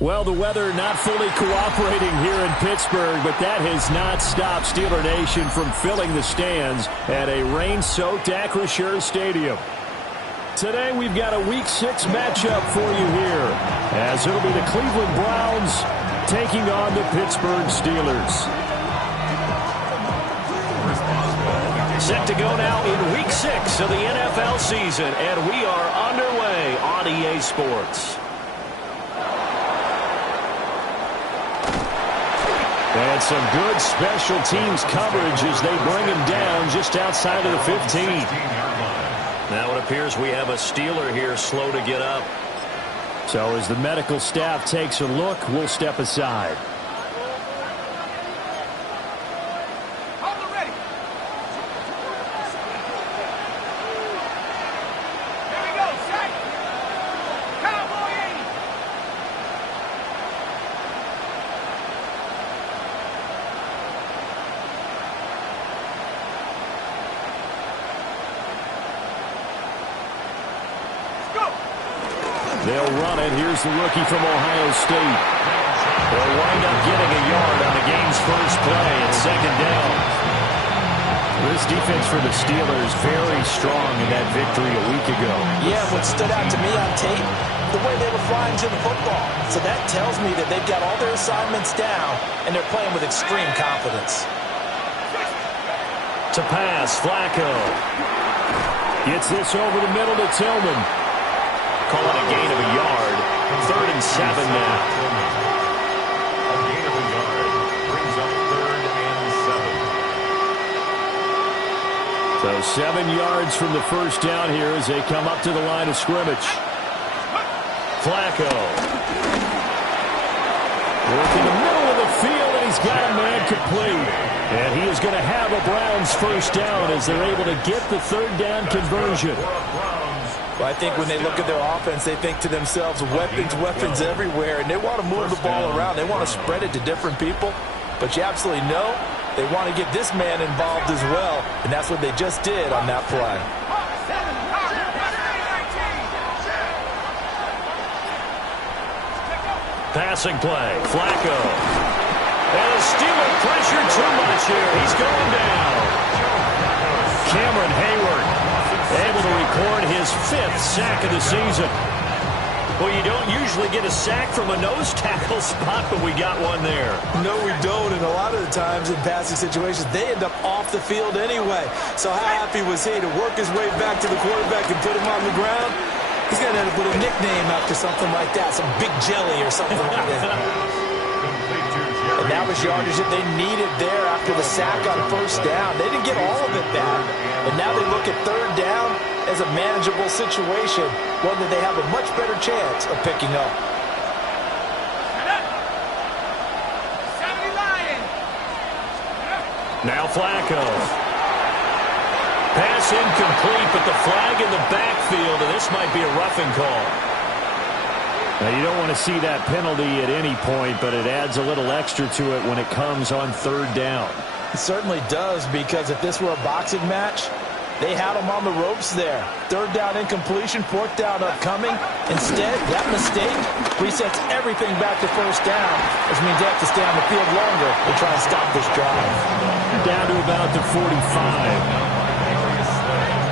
Well, the weather not fully cooperating here in Pittsburgh, but that has not stopped Steeler Nation from filling the stands at a rain-soaked Acrisure Stadium. Today we've got a Week 6 matchup for you here, as it'll be the Cleveland Browns taking on the Pittsburgh Steelers. Set to go now in Week 6 of the NFL season, and we are underway on EA Sports. And some good special teams coverage as they bring him down just outside of the 15. Now it appears we have a Steeler here slow to get up. So as the medical staff takes a look, we'll step aside. They'll run it. Here's the rookie from Ohio State. They'll wind up getting a yard on the game's first play at second down. This defense for the Steelers very strong in that victory a week ago. Yeah, what stood out to me on tape, the way they were flying to the football. So that tells me that they've got all their assignments down, and they're playing with extreme confidence. To pass, Flacco. Gets this over the middle to Tillman. Call it a gain of a yard. 3rd and 7 now. A gain of a yard brings up 3rd and 7. So 7 yards from the first down here as they come up to the line of scrimmage. Flacco. Working the middle of the field, and he's got a man complete. And he is going to have a Browns first down as they're able to get the 3rd down conversion. Well, I think when they look at their offense, they think to themselves, weapons everywhere, and they want to move the ball around. They want to spread it to different people, but you absolutely know they want to get this man involved as well, and that's what they just did on that play. Passing play, Flacco. And the Steeler pressure too much here. He's going down. Cameron Hayward able to record his 5th sack of the season. Well, you don't usually get a sack from a nose tackle spot, but we got one there. No, we don't, and a lot of the times in passing situations, they end up off the field anyway. So how happy was he to work his way back to the quarterback and put him on the ground? He's going to end up with a nickname after something like that, some Big Jelly or something like that. And that was yardage that they needed there after the sack on first down. They didn't get all of it back. And now they look at 3rd down as a manageable situation, one that they have a much better chance of picking up. Now Flacco. Pass incomplete, but the flag in the backfield, and this might be a roughing call. Now, you don't want to see that penalty at any point, but it adds a little extra to it when it comes on 3rd down. It certainly does, because if this were a boxing match, they had him on the ropes there. 3rd down incompletion, 4th down upcoming. Instead, that mistake resets everything back to first down, which means they have to stay on the field longer to try and stop this drive. Down to about the 45.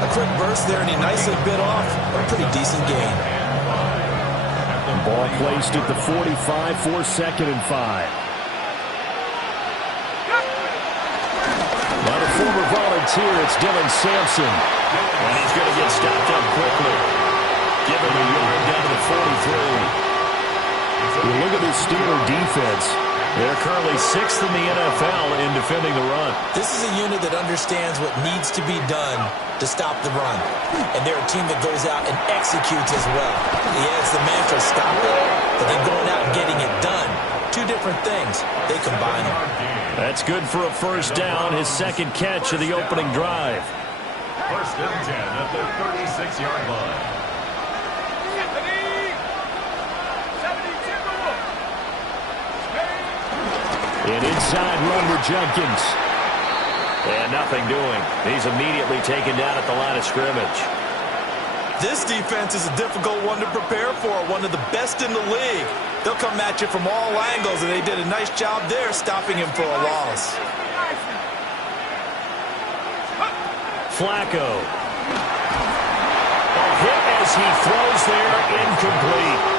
A quick burst there, and he nicely bit off a pretty decent gain. Ball placed at the 45 for 2nd and 5. Now the former volunteer, it's Dylan Sampson. And he's going to get stopped up quickly. Give him a yard down to the 43. You look at this Steeler defense. They're currently 6th in the NFL in defending the run. This is a unit that understands what needs to be done to stop the run. And they're a team that goes out and executes as well. Yeah, it's the mantra, stop it, but then going out and getting it done. 2 different things. They combine them. That's good for a first down, his 2nd catch of the opening drive. 1st and 10 at the 36-yard line. An inside run for Jenkins. And nothing doing. He's immediately taken down at the line of scrimmage. This defense is a difficult one to prepare for, one of the best in the league. They'll come at you from all angles, and they did a nice job there stopping him for a loss. Flacco. A hit as he throws there, incomplete.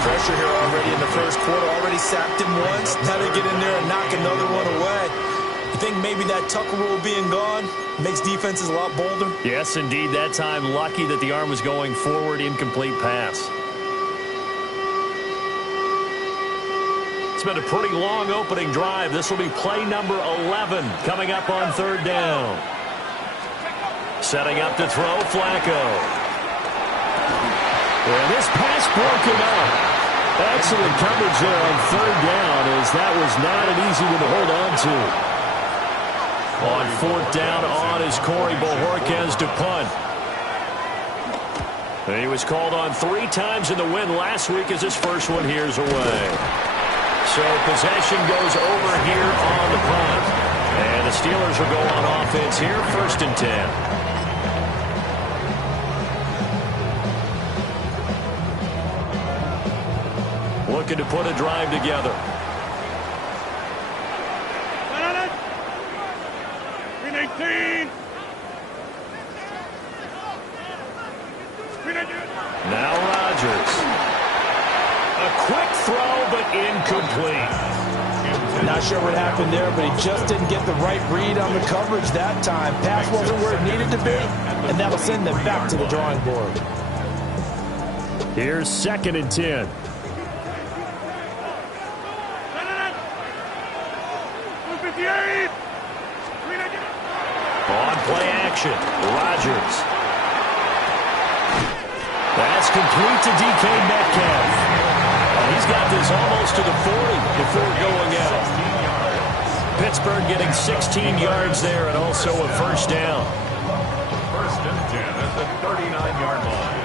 Pressure here already in the first quarter. Already sacked him once. Now they get in there and knock another one away. You think maybe that Tucker rule being gone makes defenses a lot bolder? Yes, indeed. That time, lucky that the arm was going forward. Incomplete pass. It's been a pretty long opening drive. This will be play number 11 coming up on third down. Setting up to throw, Flacco. And this pass broken up. Excellent coverage there on third down, as that was not an easy one to hold on to. On fourth down on is Corey Bojorquez to punt. He was called on 3 times in the win last week as his first one here's away. So possession goes over here on the punt. And the Steelers will go on offense here, 1st and 10. Looking to put a drive together. Now Rodgers. A quick throw, but incomplete. Not sure what happened there, but he just didn't get the right read on the coverage that time. Pass wasn't where it needed to be, and that'll send them back to the drawing board. Here's 2nd and 10. On play action, Rodgers. That's complete to DK Metcalf. He's got this almost to the 40 before going out. Pittsburgh getting 16 yards there and also a first down. 1st and 10 at the 39-yard line.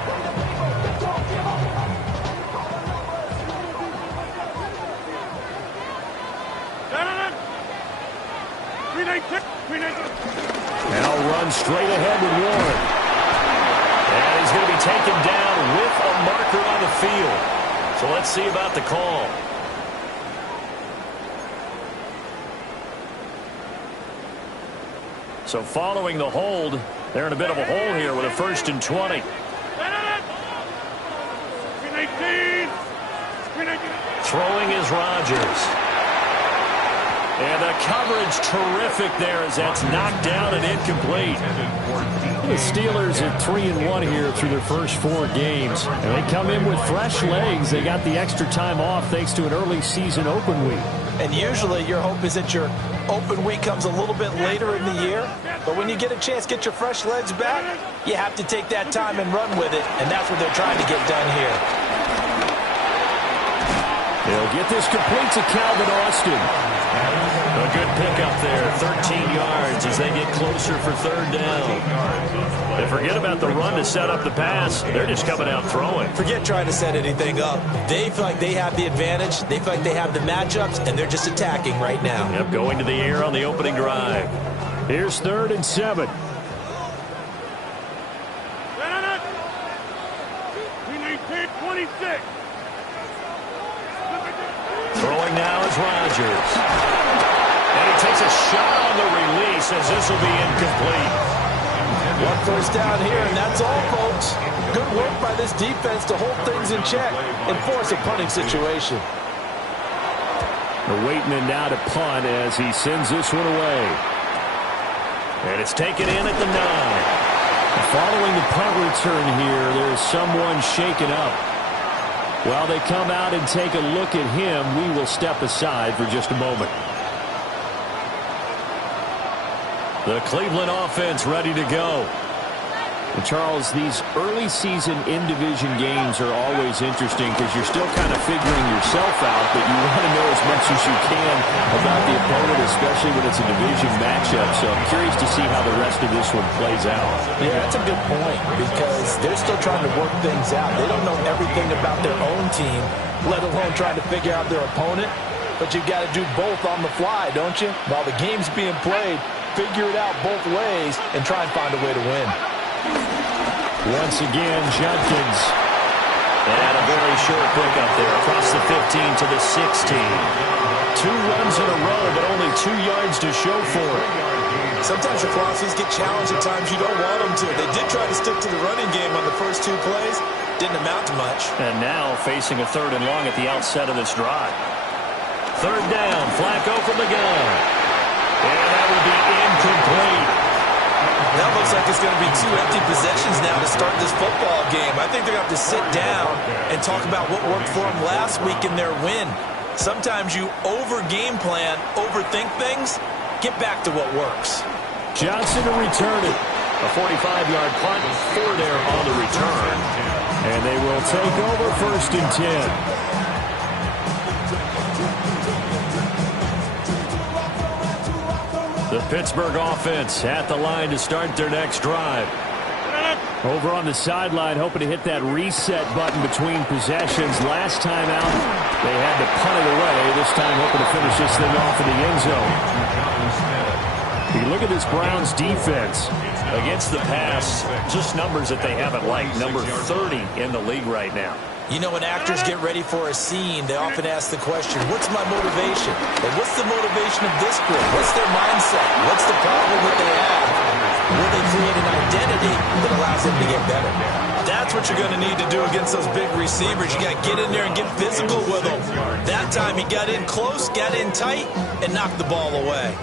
Now run straight ahead with Warren. And he's going to be taken down with a marker on the field. So let's see about the call. So following the hold, they're in a bit of a hole here with a 1st and 20. Throwing is Rodgers. And the coverage terrific there as that's knocked down and incomplete. The Steelers are 3-1 here through their first 4 games. And they come in with fresh legs. They got the extra time off thanks to an early season open week. And usually your hope is that your open week comes a little bit later in the year. But when you get a chance to get your fresh legs back, you have to take that time and run with it. And that's what they're trying to get done here. He'll get this complete to Calvin Austin. A good pickup there, 13 yards as they get closer for third down. And forget about the run to set up the pass. They're just coming out throwing. Forget trying to set anything up. They feel like they have the advantage. They feel like they have the matchups, and they're just attacking right now. Yep, going to the air on the opening drive. Here's 3rd and 7. Throwing now is Rodgers. And he takes a shot on the release as this will be incomplete. 1 first down here, and that's all, folks. Good work by this defense to hold things in check and force a punting situation. The Waitman now to punt as he sends this one away. And it's taken in at the 9. Following the punt return here, there's someone shaken up. While they come out and take a look at him, we will step aside for just a moment. The Cleveland offense ready to go. And Charles, these early season in-division games are always interesting because you're still kind of figuring yourself out, but you want to know as much as you can about the opponent, especially when it's a division matchup. So I'm curious to see how the rest of this one plays out. Yeah, that's a good point because they're still trying to work things out. They don't know everything about their own team, let alone trying to figure out their opponent. But you've got to do both on the fly, don't you? While the game's being played, figure it out both ways and try and find a way to win. Once again, Judkins. And a very short pickup there across the 15 to the 16. 2 runs in a row, but only 2 yards to show for it. Sometimes your philosophies get challenged at times you don't want them to. They did try to stick to the running game on the first 2 plays. Didn't amount to much. And now facing a 3rd and long at the outset of this drive. 3rd down, Flacco from the gun. And that will be incomplete. That looks like it's going to be 2 empty possessions now to start this football game. I think they're going to have to sit down and talk about what worked for them last week in their win. Sometimes you over-game plan, overthink things, get back to what works. Johnson to return it. A 45-yard punt, 4 there on the return. And they will take over 1st and 10. The Pittsburgh offense at the line to start their next drive. Over on the sideline, hoping to hit that reset button between possessions. Last time out, they had to punt it away. This time, hoping to finish this thing off in the end zone. You look at this Browns defense. Against the pass, just numbers that they haven't liked. Number 30 in the league right now. You know, when actors get ready for a scene, they often ask the question, what's my motivation? And what's the motivation of this group? What's their mindset? What's the problem that they have? Will they create an identity that allows them to get better? That's what you're going to need to do against those big receivers. You got to get in there and get physical with them. That time he got in close, got in tight, and knocked the ball away.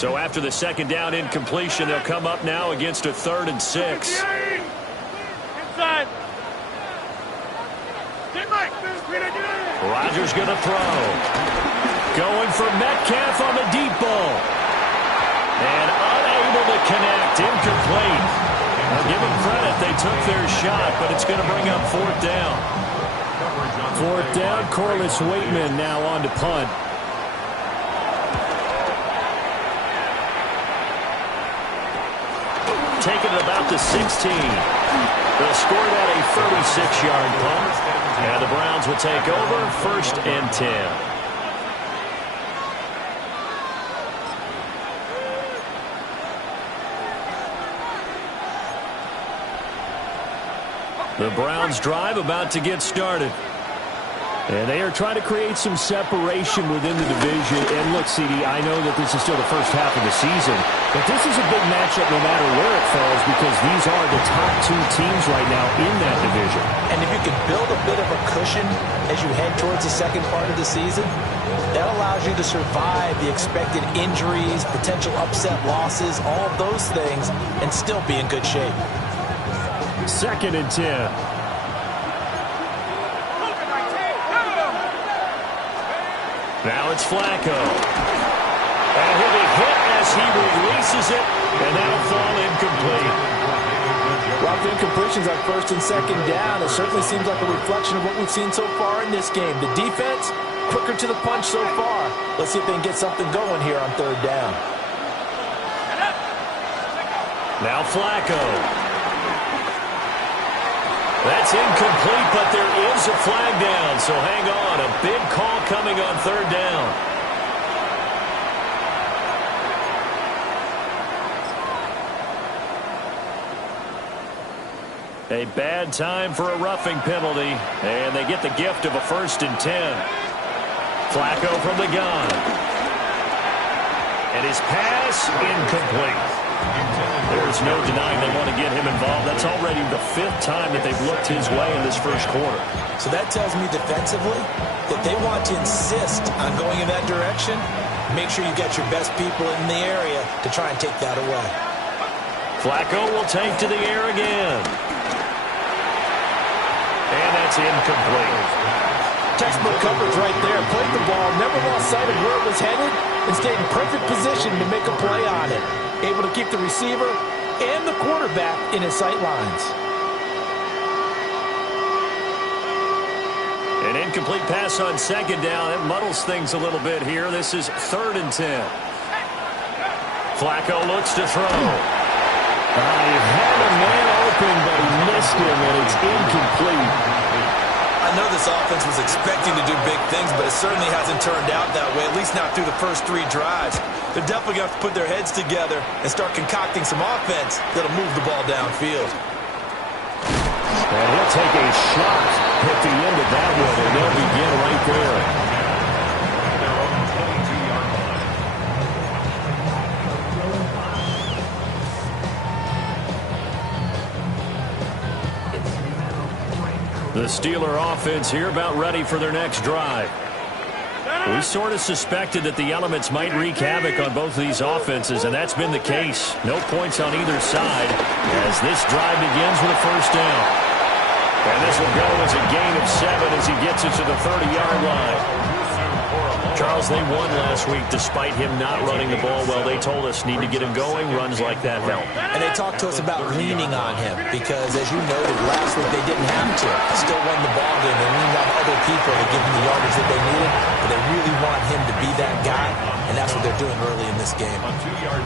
So after the 2nd down incompletion, they'll come up now against a 3rd and 6. Inside. Rodgers going to throw. Going for Metcalf on the deep ball. And unable to connect. Incomplete. I'll give them credit. They took their shot, but it's going to bring up 4th down. 4th down, Corliss Waitman now on to punt. Taken at about the 16. They'll score that a 36-yard punt. And the Browns will take over 1st and 10. The Browns drive about to get started. And they are trying to create some separation within the division. And look, CD, I know that this is still the first half of the season, but this is a big matchup no matter where it falls because these are the top 2 teams right now in that division. And if you can build a bit of a cushion as you head towards the second part of the season, that allows you to survive the expected injuries, potential upset losses, all of those things, and still be in good shape. 2nd and 10. Now it's Flacco. And he'll be hit as he releases it, and that'll fall incomplete. A lot of incompletions on 1st and 2nd down. It certainly seems like a reflection of what we've seen so far in this game. The defense quicker to the punch so far. Let's see if they can get something going here on third down. Now Flacco. That's incomplete, but there is a flag down, so hang on. A big call coming on third down. A bad time for a roughing penalty, and they get the gift of a 1st and 10. Flacco from the gun. And his pass incomplete. There's no denying they want to get him involved. That's already the 5th time that they've looked his way in this first quarter. So that tells me defensively that they want to insist on going in that direction. Make sure you get your best people in the area to try and take that away. Flacco will take to the air again. And that's incomplete. Textbook coverage right there. Played the ball, never lost sight of where it was headed, and stayed in perfect position to make a play on it. Able to keep the receiver and the quarterback in his sight lines. An incomplete pass on 2nd down. It muddles things a little bit here. This is 3rd and 10. Flacco looks to throw. He had a man open, but he missed him, and it's incomplete. I know this offense was expecting to do big things, but it certainly hasn't turned out that way, at least not through the first 3 drives. They're definitely going to have to put their heads together and start concocting some offense that'll move the ball downfield. And he'll take a shot at the end of that one, and they'll begin right there. The Steeler offense here about ready for their next drive. We sort of suspected that the elements might wreak havoc on both of these offenses, and that's been the case. No points on either side as this drive begins with a 1st down. And this will go as a gain of 7 as he gets it to the 30-yard line. Charles, they won last week despite him not running the ball well. They told us need to get him going. Runs like that help. And they talked to us about leaning on him because, as you noted, last week they didn't have to. Still won the ball game. They leaned on other people to give them the yardage that they needed, but they really want him to be that guy, and that's what they're doing early in this game.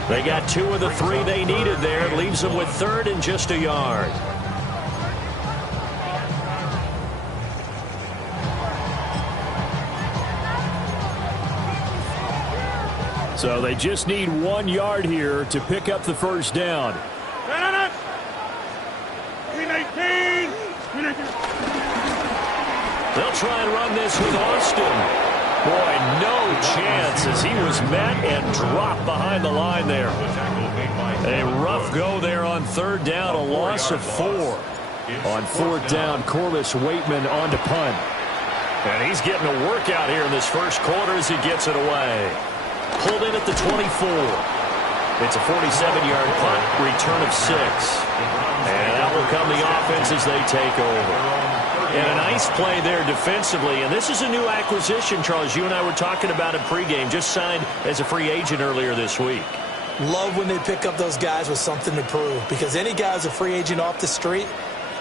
They got 2 of the 3 they needed there. Leaves them with 3rd and just a yard. So they just need 1 yard here to pick up the 1st down. They'll try and run this with Austin. Boy, no chance as he was met and dropped behind the line there. A rough go there on 3rd down, a loss of 4. On 4th down, Corliss Waitman on to punt. And he's getting a workout here in this first quarter as he gets it away. Pulled in at the 24. It's a 47-yard punt, return of 6. And that will come the offense as they take over. And a nice play there defensively. And this is a new acquisition, Charles. You and I were talking about it pregame. Just signed as a free agent earlier this week. Love when they pick up those guys with something to prove. Because any guy who's a free agent off the street,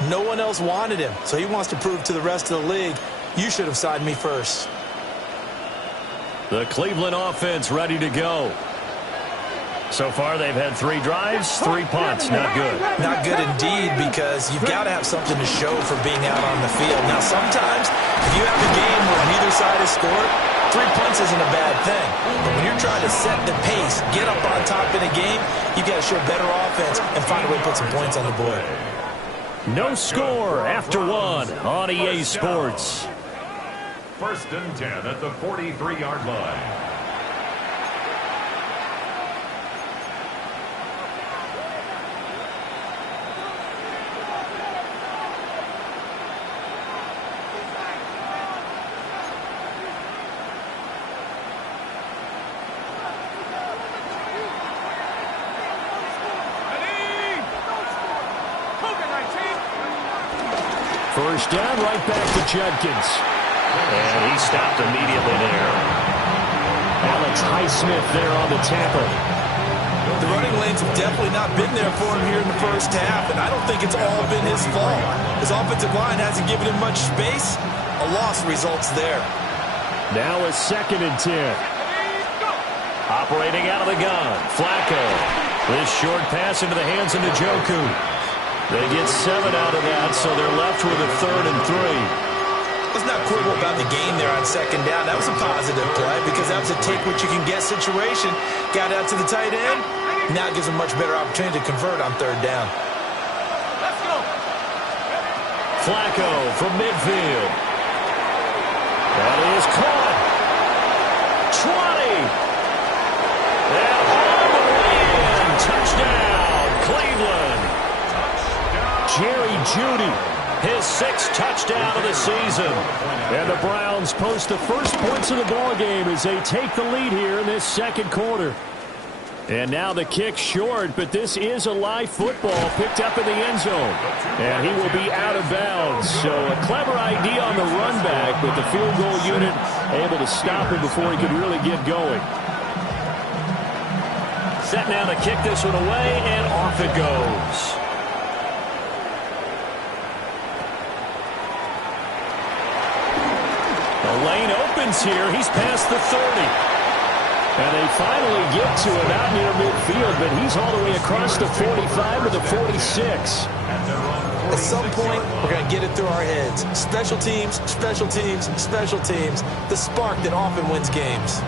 no one else wanted him. So he wants to prove to the rest of the league, you should have signed me first. The Cleveland offense ready to go. So far, they've had 3 drives, 3 punts. Not good. Not good indeed, because you've got to have something to show for being out on the field. Now, sometimes, if you have a game where neither side has scored, 3 punts isn't a bad thing. But when you're trying to set the pace, get up on top in a game, you've got to show better offense and find a way to put some points on the board. No score after 1 on EA Sports. 1st and 10 at the 43-yard line. First down, right back to Judkins. And he stopped immediately there. Alex Highsmith there on the tackle. The running lanes have definitely not been there for him here in the first half, and I don't think it's all been his fault. His offensive line hasn't given him much space. A loss results there. Now a 2nd and 10. Operating out of the gun, Flacco. This short pass into the hands of Njoku. They get 7 out of that, so they're left with a 3rd and 3. Let's not quibble about the game there on 2nd down. That was a positive play because that was a take-what-you-can-get situation. Got out to the tight end. Now it gives them much better opportunity to convert on 3rd down. Let's go. Flacco from midfield. That is caught. 20. And all the way in. Touchdown, Cleveland. Jerry Jeudy. His 6th touchdown of the season. And the Browns post the first points of the ball game as they take the lead here in this 2nd quarter. And now the kick short, but this is a live football picked up in the end zone. And he will be out of bounds. So a clever idea on the run back, but the field goal unit able to stop him before he could really get going. Set now to kick this one away, and off it goes. The lane opens here. He's past the 30. And they finally get to him out near midfield, but he's all the way across the 45 to the 46. At some point, we're going to get it through our heads. Special teams, special teams, special teams. The spark that often wins games.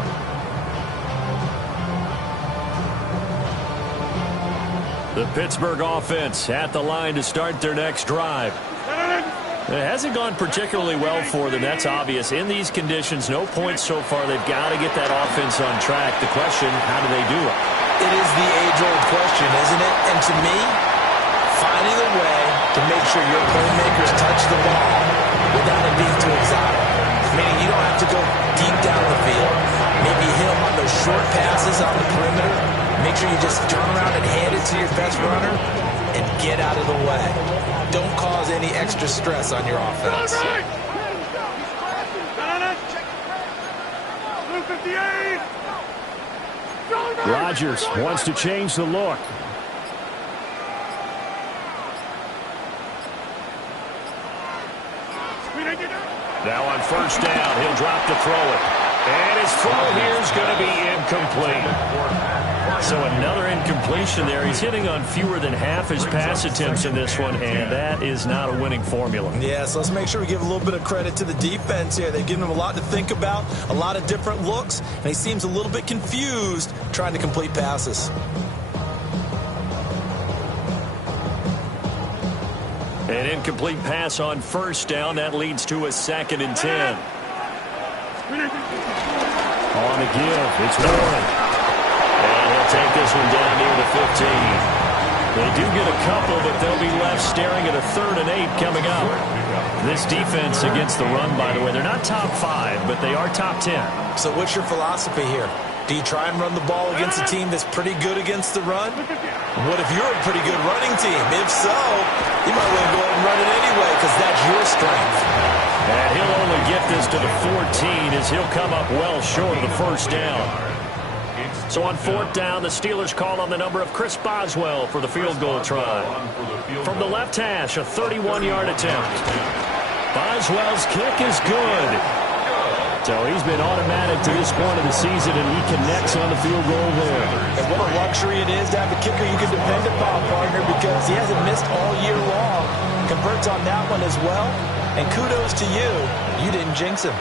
The Pittsburgh offense at the line to start their next drive. It hasn't gone particularly well for them. That's obvious. In these conditions, no points so far. They've got to get that offense on track. The question, how do they do it? It is the age-old question, isn't it? And to me, finding a way to make sure your playmakers touch the ball without it being too exotic. Meaning you don't have to go deep down the field. Maybe hit them on those short passes on the perimeter. Make sure you just turn around and hand it to your best runner and get out of the way. Don't cause any extra stress on your offense. Rodgers wants to change the look. Now on 1st down, he'll drop to throw it. And his throw here is going to be incomplete. So another incompletion there. He's hitting on fewer than half his pass attempts in this one, and that is not a winning formula. Yeah, so let's make sure we give a little bit of credit to the defense here. They've given him a lot to think about, a lot of different looks, and he seems a little bit confused trying to complete passes. An incomplete pass on 1st down. That leads to a 2nd and 10. On the give, it's Warren. And he'll take this one down near the 15. They do get a couple, but they'll be left staring at a 3rd and 8 coming up. This defense against the run, by the way, they're not top 5, but they are top 10. So what's your philosophy here? Do you try and run the ball against a team that's pretty good against the run? What if you're a pretty good running team? If so, you might want to go ahead and run it anyway because that's your strength. And he'll only get this to the 14 as he'll come up well short of the 1st down. So on 4th down, the Steelers call on the number of Chris Boswell for the field goal try. From the left hash, a 31-yard attempt. Boswell's kick is good. So he's been automatic to this point of the season, and he connects on the field goal there. And what a luxury it is to have a kicker you can depend upon, partner, because he hasn't missed all year long. Converts on that one as well. And kudos to you. You didn't jinx him.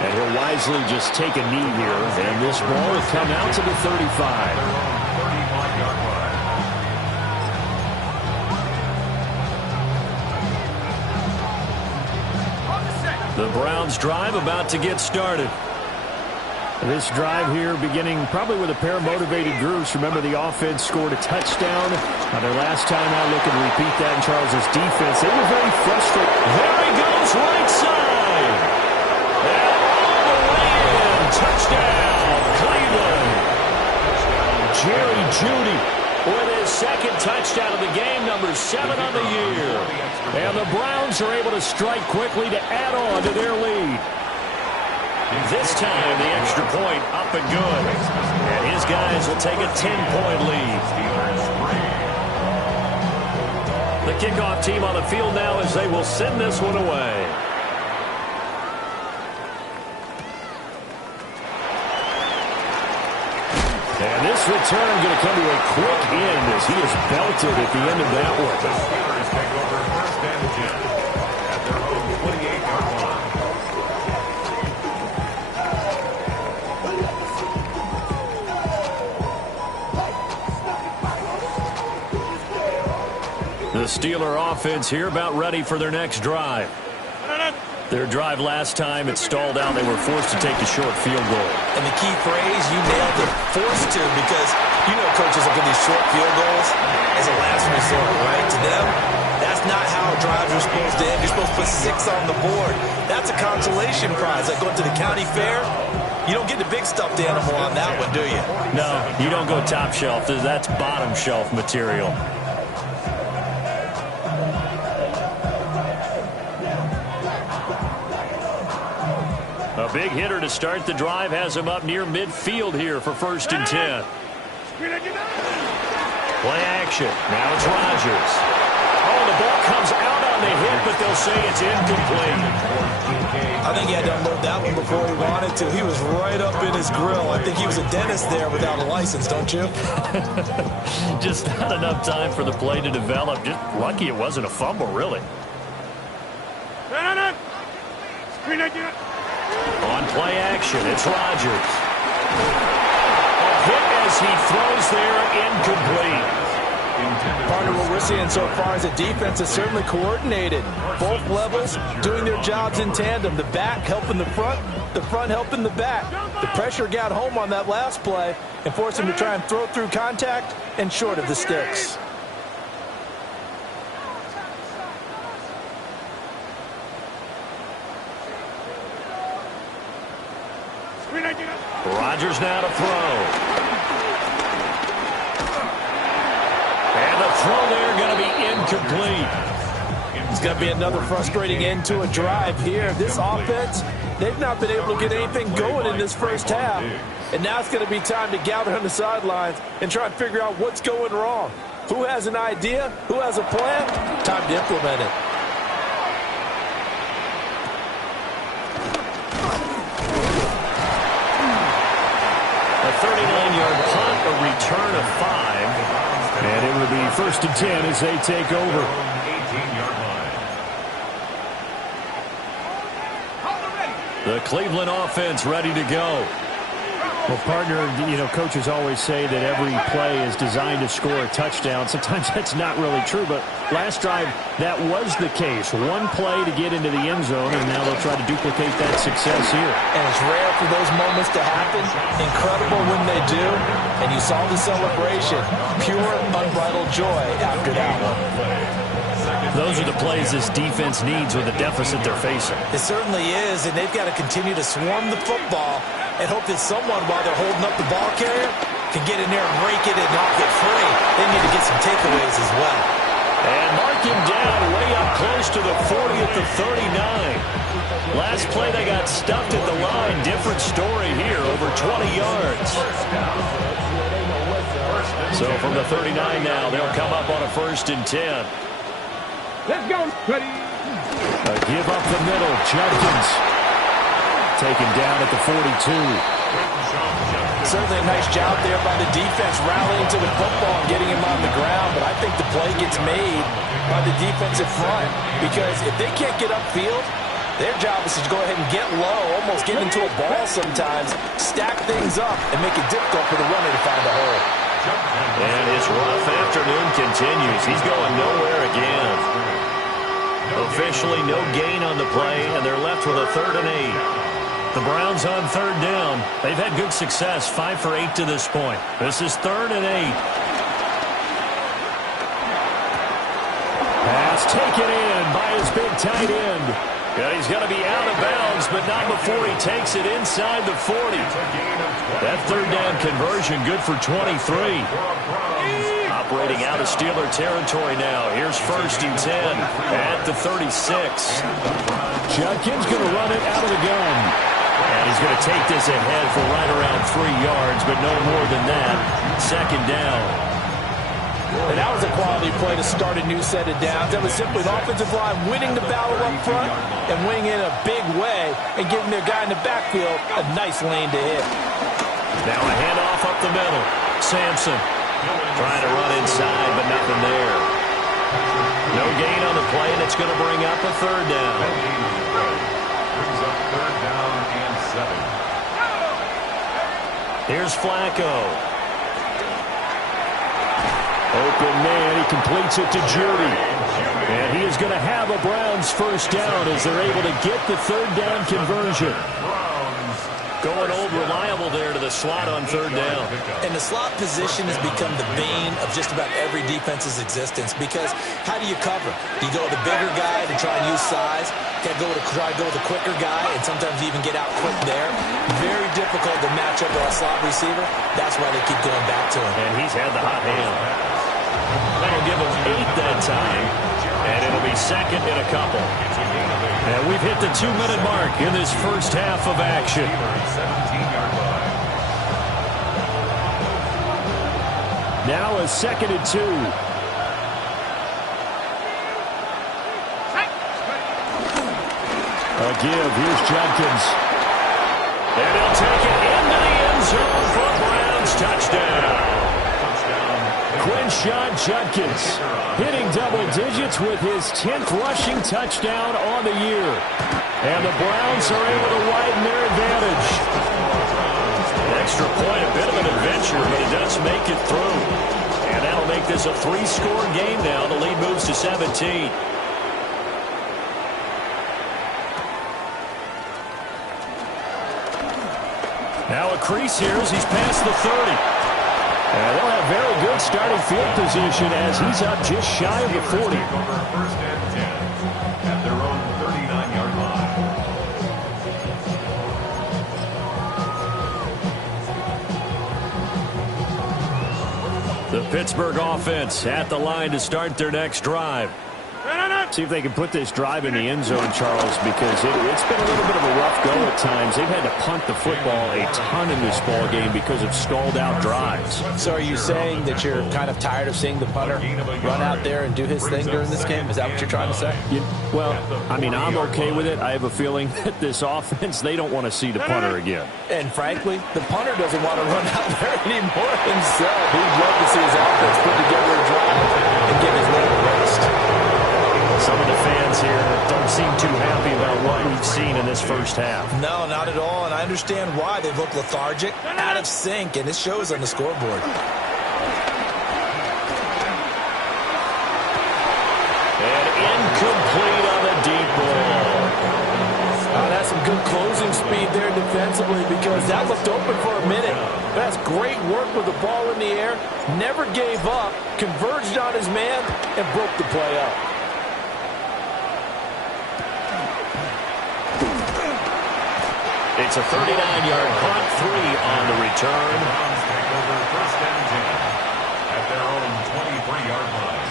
And he'll wisely just take a knee here, and this ball will come out to the 35. The Browns drive about to get started. This drive here beginning probably with a pair of motivated groups. Remember, the offense scored a touchdown on their last time out. Looking to repeat that in Charles' defense. They were very frustrated. There he goes, right side. And all the way in. Touchdown, Cleveland. Jerry Jeudy with his 2nd touchdown of the game, number 7 on the year. And the Browns are able to strike quickly to add on to their lead. This time, the extra point up and good. And his guys will take a 10-point lead. The kickoff team on the field now as they will send this one away. And this return going to come to a quick end as he is belted at the end of that one. The Steelers take over first and 10 at their own 28-yard line. The Steeler offense here about ready for their next drive. Their drive last time, it stalled out. They were forced to take the short field goal. And the key phrase, you nailed it, forced to, because you know coaches look at these short field goals as a last resort, right? To them, that's not how drives are supposed to end. You're supposed to put 6 on the board. That's a consolation prize. Like going to the county fair, you don't get the big stuffed animal on that one, do you? No, you don't go top shelf. That's bottom shelf material. A big hitter to start the drive has him up near midfield here for first and 10. Play action. Now it's Rodgers. Oh, the ball comes out on the hit, but they'll say it's incomplete. I think he had to unload that one before he wanted to. He was right up in his grill. I think he was a dentist there without a license, don't you? Just not enough time for the play to develop. Just lucky it wasn't a fumble, really. On play action, it's Rodgers. A hit as he throws there, incomplete. Partner, what we're seeing so far is a defense is certainly coordinated. Both levels doing their jobs in tandem. The back helping the front helping the back. The pressure got home on that last play and forced him to try and throw through contact and short of the sticks. Rodgers now to throw. And the throw there going to be incomplete. It's going to be another frustrating end to a drive here. This offense, they've not been able to get anything going in this first half. And now it's going to be time to gather on the sidelines and try and figure out what's going wrong. Who has an idea? Who has a plan? Time to implement it. A 39-yard punt, a return of 5. And it will be first and 10 as they take over. 18-yard line. The Cleveland offense ready to go. Well, partner, you know, coaches always say that every play is designed to score a touchdown. Sometimes that's not really true, but last drive, that was the case. One play to get into the end zone, and now they'll try to duplicate that success here. And it's rare for those moments to happen. Incredible when they do. And you saw the celebration. Pure, unbridled joy after that one. Those are the plays this defense needs with the deficit they're facing. It certainly is, and they've got to continue to swarm the football and hope that someone, while they're holding up the ball carrier, can get in there and rake it and knock it free. They need to get some takeaways as well. And mark him down way up close to the 40 at the 39. Last play they got stuffed at the line. Different story here, over 20 yards. So from the 39 now, they'll come up on a first and 10. Let's go. Ready. A give up the middle. Judkins taken down at the 42. Certainly a nice job there by the defense rallying to the football and getting him on the ground, but I think the play gets made by the defensive front because if they can't get upfield, their job is to go ahead and get low, almost get into a ball sometimes, stack things up, and make it difficult for the runner to find a hole. And his rough afternoon continues. He's going nowhere again. Officially no gain on the play, and they're left with a 3rd and 8. The Browns on 3rd down. They've had good success, 5 for 8 to this point. This is 3rd and 8. Pass taken in by his big tight end. Yeah, he's going to be out of bounds, but not before he takes it inside the 40. That 3rd down conversion good for 23. Operating out of Steeler territory now. Here's first and 10 at the 36. Judkins going to run it out of the gun. And he's going to take this ahead for right around 3 yards, but no more than that. 2nd down. And that was a quality play to start a new set of downs. That was simply the offensive line winning the battle up front and winning in a big way and giving their guy in the backfield a nice lane to hit. Now a handoff up the middle. Sampson trying to run inside, but nothing there. No gain on the play, and it's going to bring up a third down. Brings up third down and 7. Here's Flacco. Open man, he completes it to Judy. And he is going to have a Browns first down as they're able to get the third down conversion. Going old reliable there to the slot on third down. And the slot position has become the bane of just about every defense's existence because how do you cover? Do you go with the bigger guy to try and use size? Can I try to go with the quicker guy and sometimes even get out quick there? Very difficult to match up with a slot receiver. That's why they keep going back to him. And he's had the hot hand. That'll give him 8 that time. And it'll be second in a couple. And we've hit the 2-minute mark in this first half of action. 17-yard line. Now a 2nd and 2. A give. Here's Judkins. And he'll take it into the end zone for a Browns touchdown. Quinshon Judkins hitting double digits with his 10th rushing touchdown on the year. And the Browns are able to widen their advantage. An extra point, a bit of an adventure, but it does make it through. And that'll make this a 3-score game now. The lead moves to 17. Now a crease here as he's past the 30. And they'll have very good starting field position as he's up just shy of the 40. First and 10 at their own 39-yard line. The Pittsburgh offense at the line to start their next drive. See if they can put this drive in the end zone, Charles, because it's been a little bit of a rough go at times. They've had to punt the football a ton in this ball game because of stalled out drives. So are you saying that you're kind of tired of seeing the punter run out there and do his thing during this game? Is that what you're trying to say? Well, I mean, I'm okay with it. I have a feeling that this offense, they don't want to see the punter again. And frankly, the punter doesn't want to run out there anymore himself. He'd love to see his offense put together a drive and give his leg a rest. Some of the fans here don't seem too happy about what we've seen in this first half. No, not at all, and I understand why. They look lethargic, out of sync, and it shows on the scoreboard. And incomplete on the deep ball. That's some good closing speed there defensively because that looked open for a minute. That's great work with the ball in the air, never gave up, converged on his man, and broke the play up. It's a 39-yard punt, 3 on the return. Browns take over first and 10 at their own 23-yard line.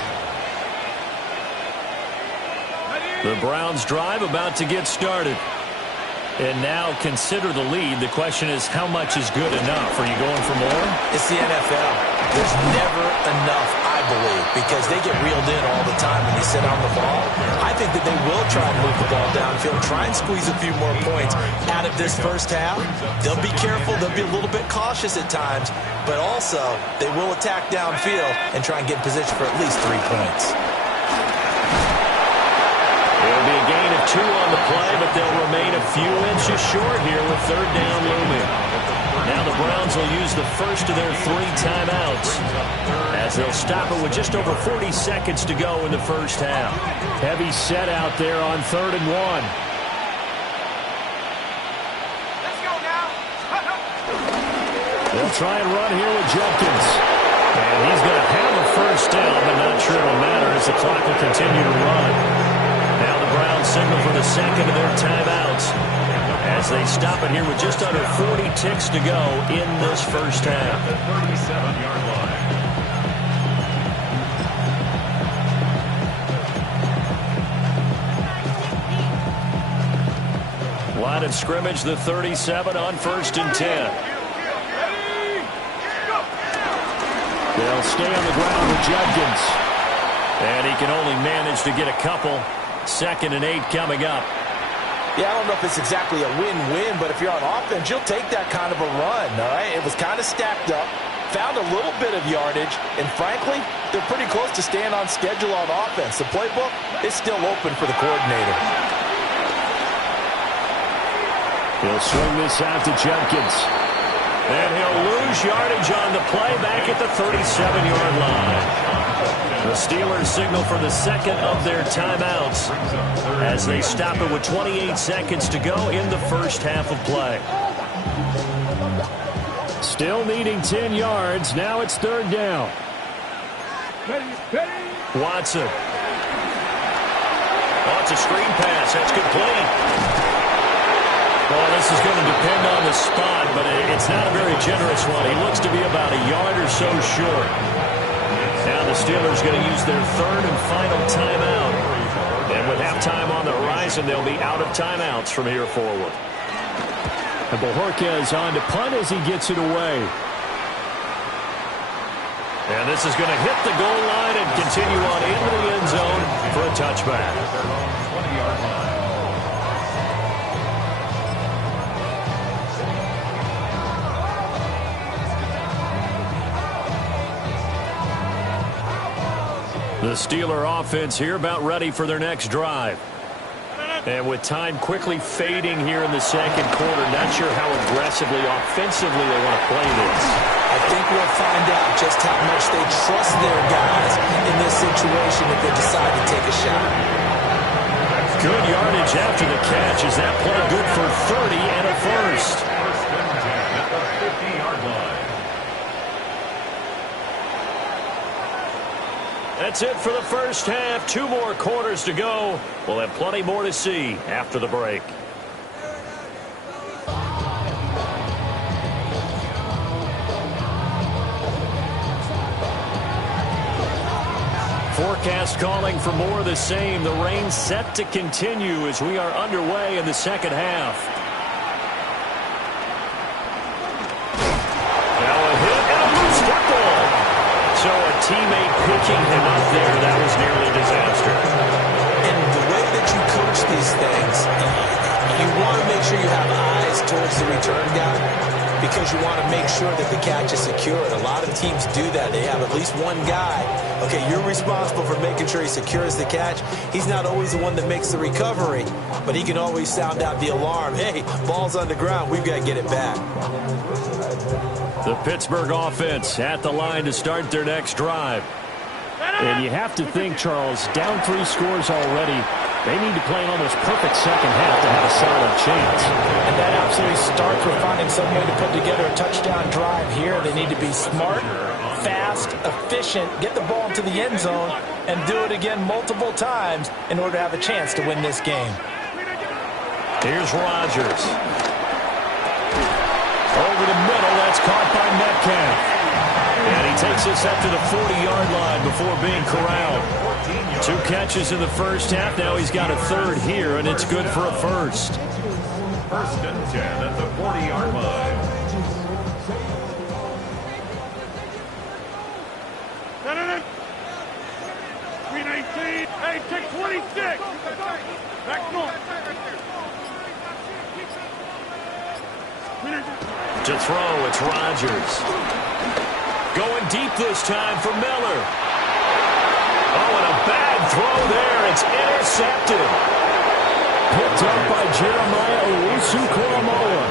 The Browns drive about to get started. And now consider the lead. The question is, how much is good enough? Are you going for more? It's the NFL. There's never enough, I believe, because they get reeled in all the time when they sit on the ball. I think that they will try and move the ball downfield, try and squeeze a few more points out of this first half. They'll be careful. They'll be a little bit cautious at times, but also they will attack downfield and try and get in position for at least 3 points. It'll be a gain of 2 on the play, but they'll remain a few inches short here with third down looming. Now the Browns will use the first of their 3 timeouts as they'll stop it with just over 40 seconds to go in the first half. Heavy set out there on 3rd and 1. Let's go now. They'll try and run here with Judkins. And he's going to have a first down, but not sure it'll matter as the clock will continue to run. Now the Browns signal for the second of their timeouts as they stop it here with just under 40 ticks to go in this first half. 37-yard line. Line of scrimmage, the 37 on 1st and 10. They'll stay on the ground with Judkins. And he can only manage to get a couple. 2nd and 8 coming up. Yeah, I don't know if it's exactly a win-win, but if you're on offense, you'll take that kind of a run, all right? It was kind of stacked up, found a little bit of yardage, and frankly, they're pretty close to staying on schedule on offense. The playbook is still open for the coordinator. He'll swing this out to Judkins. And he'll lose yardage on the play back at the 37-yard line. The Steelers signal for the second of their timeouts as they stop it with 28 seconds to go in the first half of play. Still needing 10 yards. Now it's 3rd down. Watson. Oh, it's a screen pass. That's complete. Well, this is going to depend on the spot, but it's not a very generous one. He looks to be about a yard or so short. Now the Steelers going to use their 3rd and final timeout. And with halftime on the horizon, they'll be out of timeouts from here forward. And Bojorquez on to punt as he gets it away. And this is going to hit the goal line and continue on into the end zone for a touchback. 20-yard line. The Steeler offense here about ready for their next drive. And with time quickly fading here in the second quarter, not sure how aggressively, offensively they want to play this. I think we'll find out just how much they trust their guys in this situation if they decide to take a shot. Good yardage after the catch. Is that play good for 30 and a first? First and 10 at the 50-yard line. That's it for the first half. 2 more quarters to go. We'll have plenty more to see after the break. Forecast calling for more of the same. The rain set to continue as we are underway in the second half. Now a hit and a loose football. So a teammate picking him up there, that was nearly a disaster. And the way that you coach these things, you want to make sure you have eyes towards the return guy because you want to make sure that the catch is secured. A lot of teams do that. They have at least one guy. Okay, you're responsible for making sure he secures the catch. He's not always the one that makes the recovery, but he can always sound out the alarm. Hey, ball's on the ground. We've got to get it back. The Pittsburgh offense at the line to start their next drive. And you have to think, Charles, down 3 scores already. They need to play an almost perfect second half to have a solid chance. And that absolutely starts with finding some way to put together a touchdown drive here. They need to be smart, fast, efficient, get the ball to the end zone, and do it again multiple times in order to have a chance to win this game. Here's Rodgers. Over the middle, that's caught by Metcalf. And he takes us up to the 40-yard line before being corralled. 2 catches in the first half. Now he's got a 3rd here, and it's good for a first. First and 10 at the 40-yard line. Hey, take 26. Back north. To throw, it's Rodgers. Going deep this time for Miller. Oh, and a bad throw there. It's intercepted. Picked up by Jeremiah Owusu-Koramoah.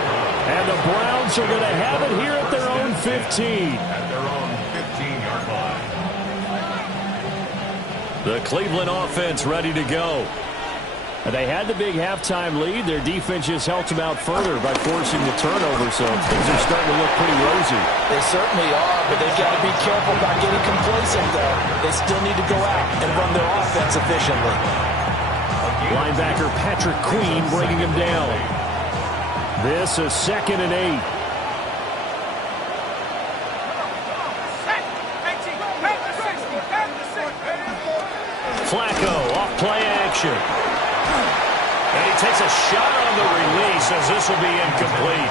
And the Browns are going to have it here at their own 15. At their own 15-yard line. The Cleveland offense ready to go. They had the big halftime lead. Their defense just helped them out further by forcing the turnover, so things are starting to look pretty rosy. They certainly are, but they've got to be careful about getting complacent, though. They still need to go out and run their offense efficiently. Linebacker Patrick Queen bringing him down. This is 2nd and 8. Flacco off play action. And he takes a shot on the release as this will be incomplete.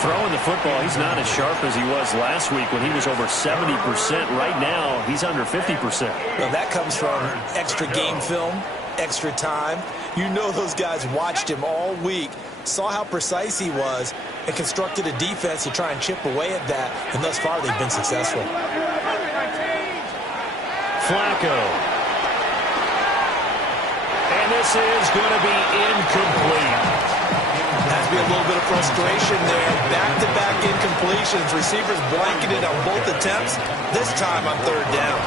Throwing the football, he's not as sharp as he was last week when he was over 70%. Right now, he's under 50%. Well, that comes from extra game film, extra time. You know those guys watched him all week, saw how precise he was, and constructed a defense to try and chip away at that. And thus far, they've been successful. Flacco. And this is going to be incomplete. Has to be a little bit of frustration there. Back-to-back incompletions. Receivers blanketed on both attempts, this time on third down.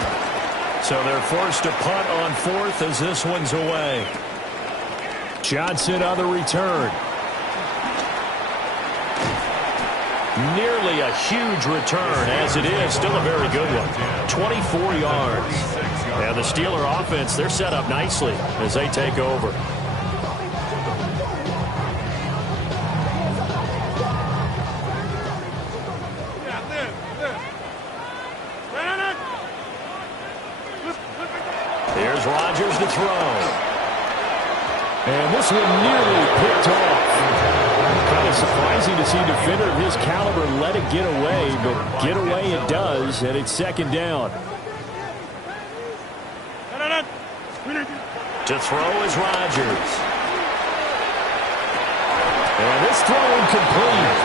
So they're forced to punt on fourth as this one's away. Johnson on the return. Nearly a huge return, as it is. Still a very good one. 24 yards. And the Steeler offense, they're set up nicely as they take over. Here's Rodgers to throw. And this one nearly picked off. Kind of surprising to see a defender of his caliber let it get away, but get away it does, and it's second down. To throw is Rodgers. And this throw incomplete.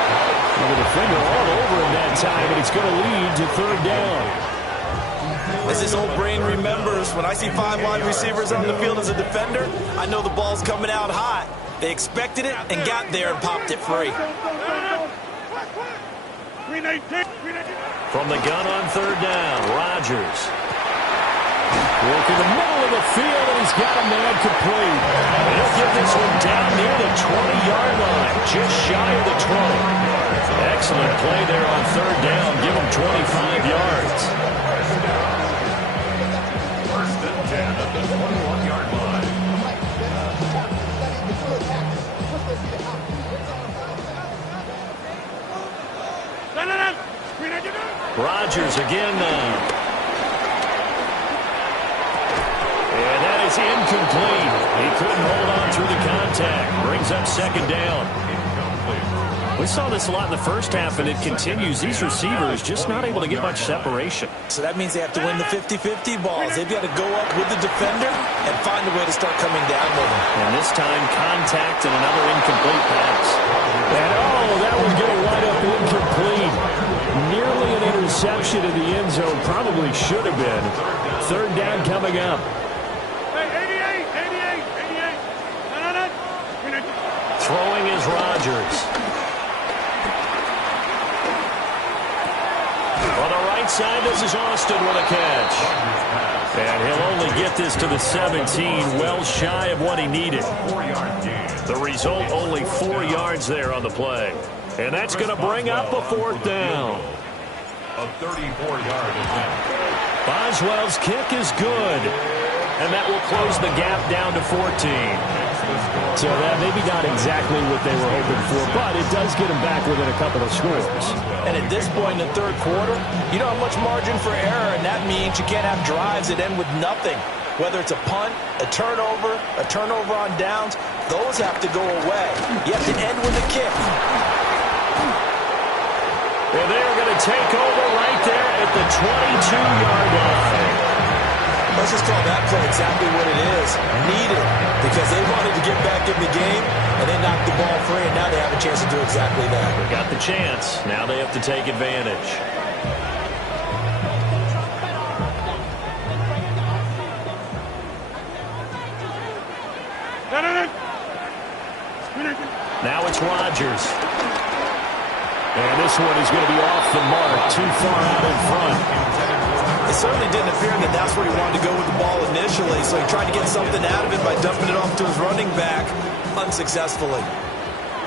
And the defender all over him that time, and it's going to lead to third down. As his old brain remembers, when I see 5 wide receivers on the field as a defender, I know the ball's coming out hot. They expected it and got there and popped it free. From the gun on third down, Rodgers. Working the middle of the field, and he's got a man complete. And he'll get this one down near the 20-yard line, just shy of the 20. Excellent play there on third down. Give him 25 yards. First and 10 at the 21-yard line. Rodgers again now. And that is incomplete. He couldn't hold on through the contact. Brings up second down. We saw this a lot in the first half, and it continues. These receivers just not able to get much separation. So that means they have to win the 50-50 balls. They've got to go up with the defender and find a way to start coming down with him. And this time, contact and another incomplete pass. And that one's going to wind up incomplete. Nearly an interception in the end zone. Probably should have been. Third down coming up. Throwing is Rodgers. On the right side, this is Austin with a catch. And he'll only get this to the 17, well shy of what he needed. The result, only 4 yards there on the play. And that's going to bring up a fourth down. A 34-yard attempt. Boswell's kick is good. And that will close the gap down to 14. So that maybe not exactly what they were hoping for, but it does get them back within a couple of scores. And at this point in the third quarter, you don't have much margin for error, and that means you can't have drives that end with nothing. Whether it's a punt, a turnover on downs, those have to go away. You have to end with a kick. And they're going to take over right there at the 22-yard line. Let's just call that play exactly what it is. Needed, because they wanted to get back in the game, and they knocked the ball free, and now they have a chance to do exactly that. They got the chance. Now they have to take advantage. Now it's Rodgers. And this one is going to be off the mark, too far out in front. It certainly didn't appear that that's where he wanted to go with the ball initially, so he tried to get something out of it by dumping it off to his running back unsuccessfully.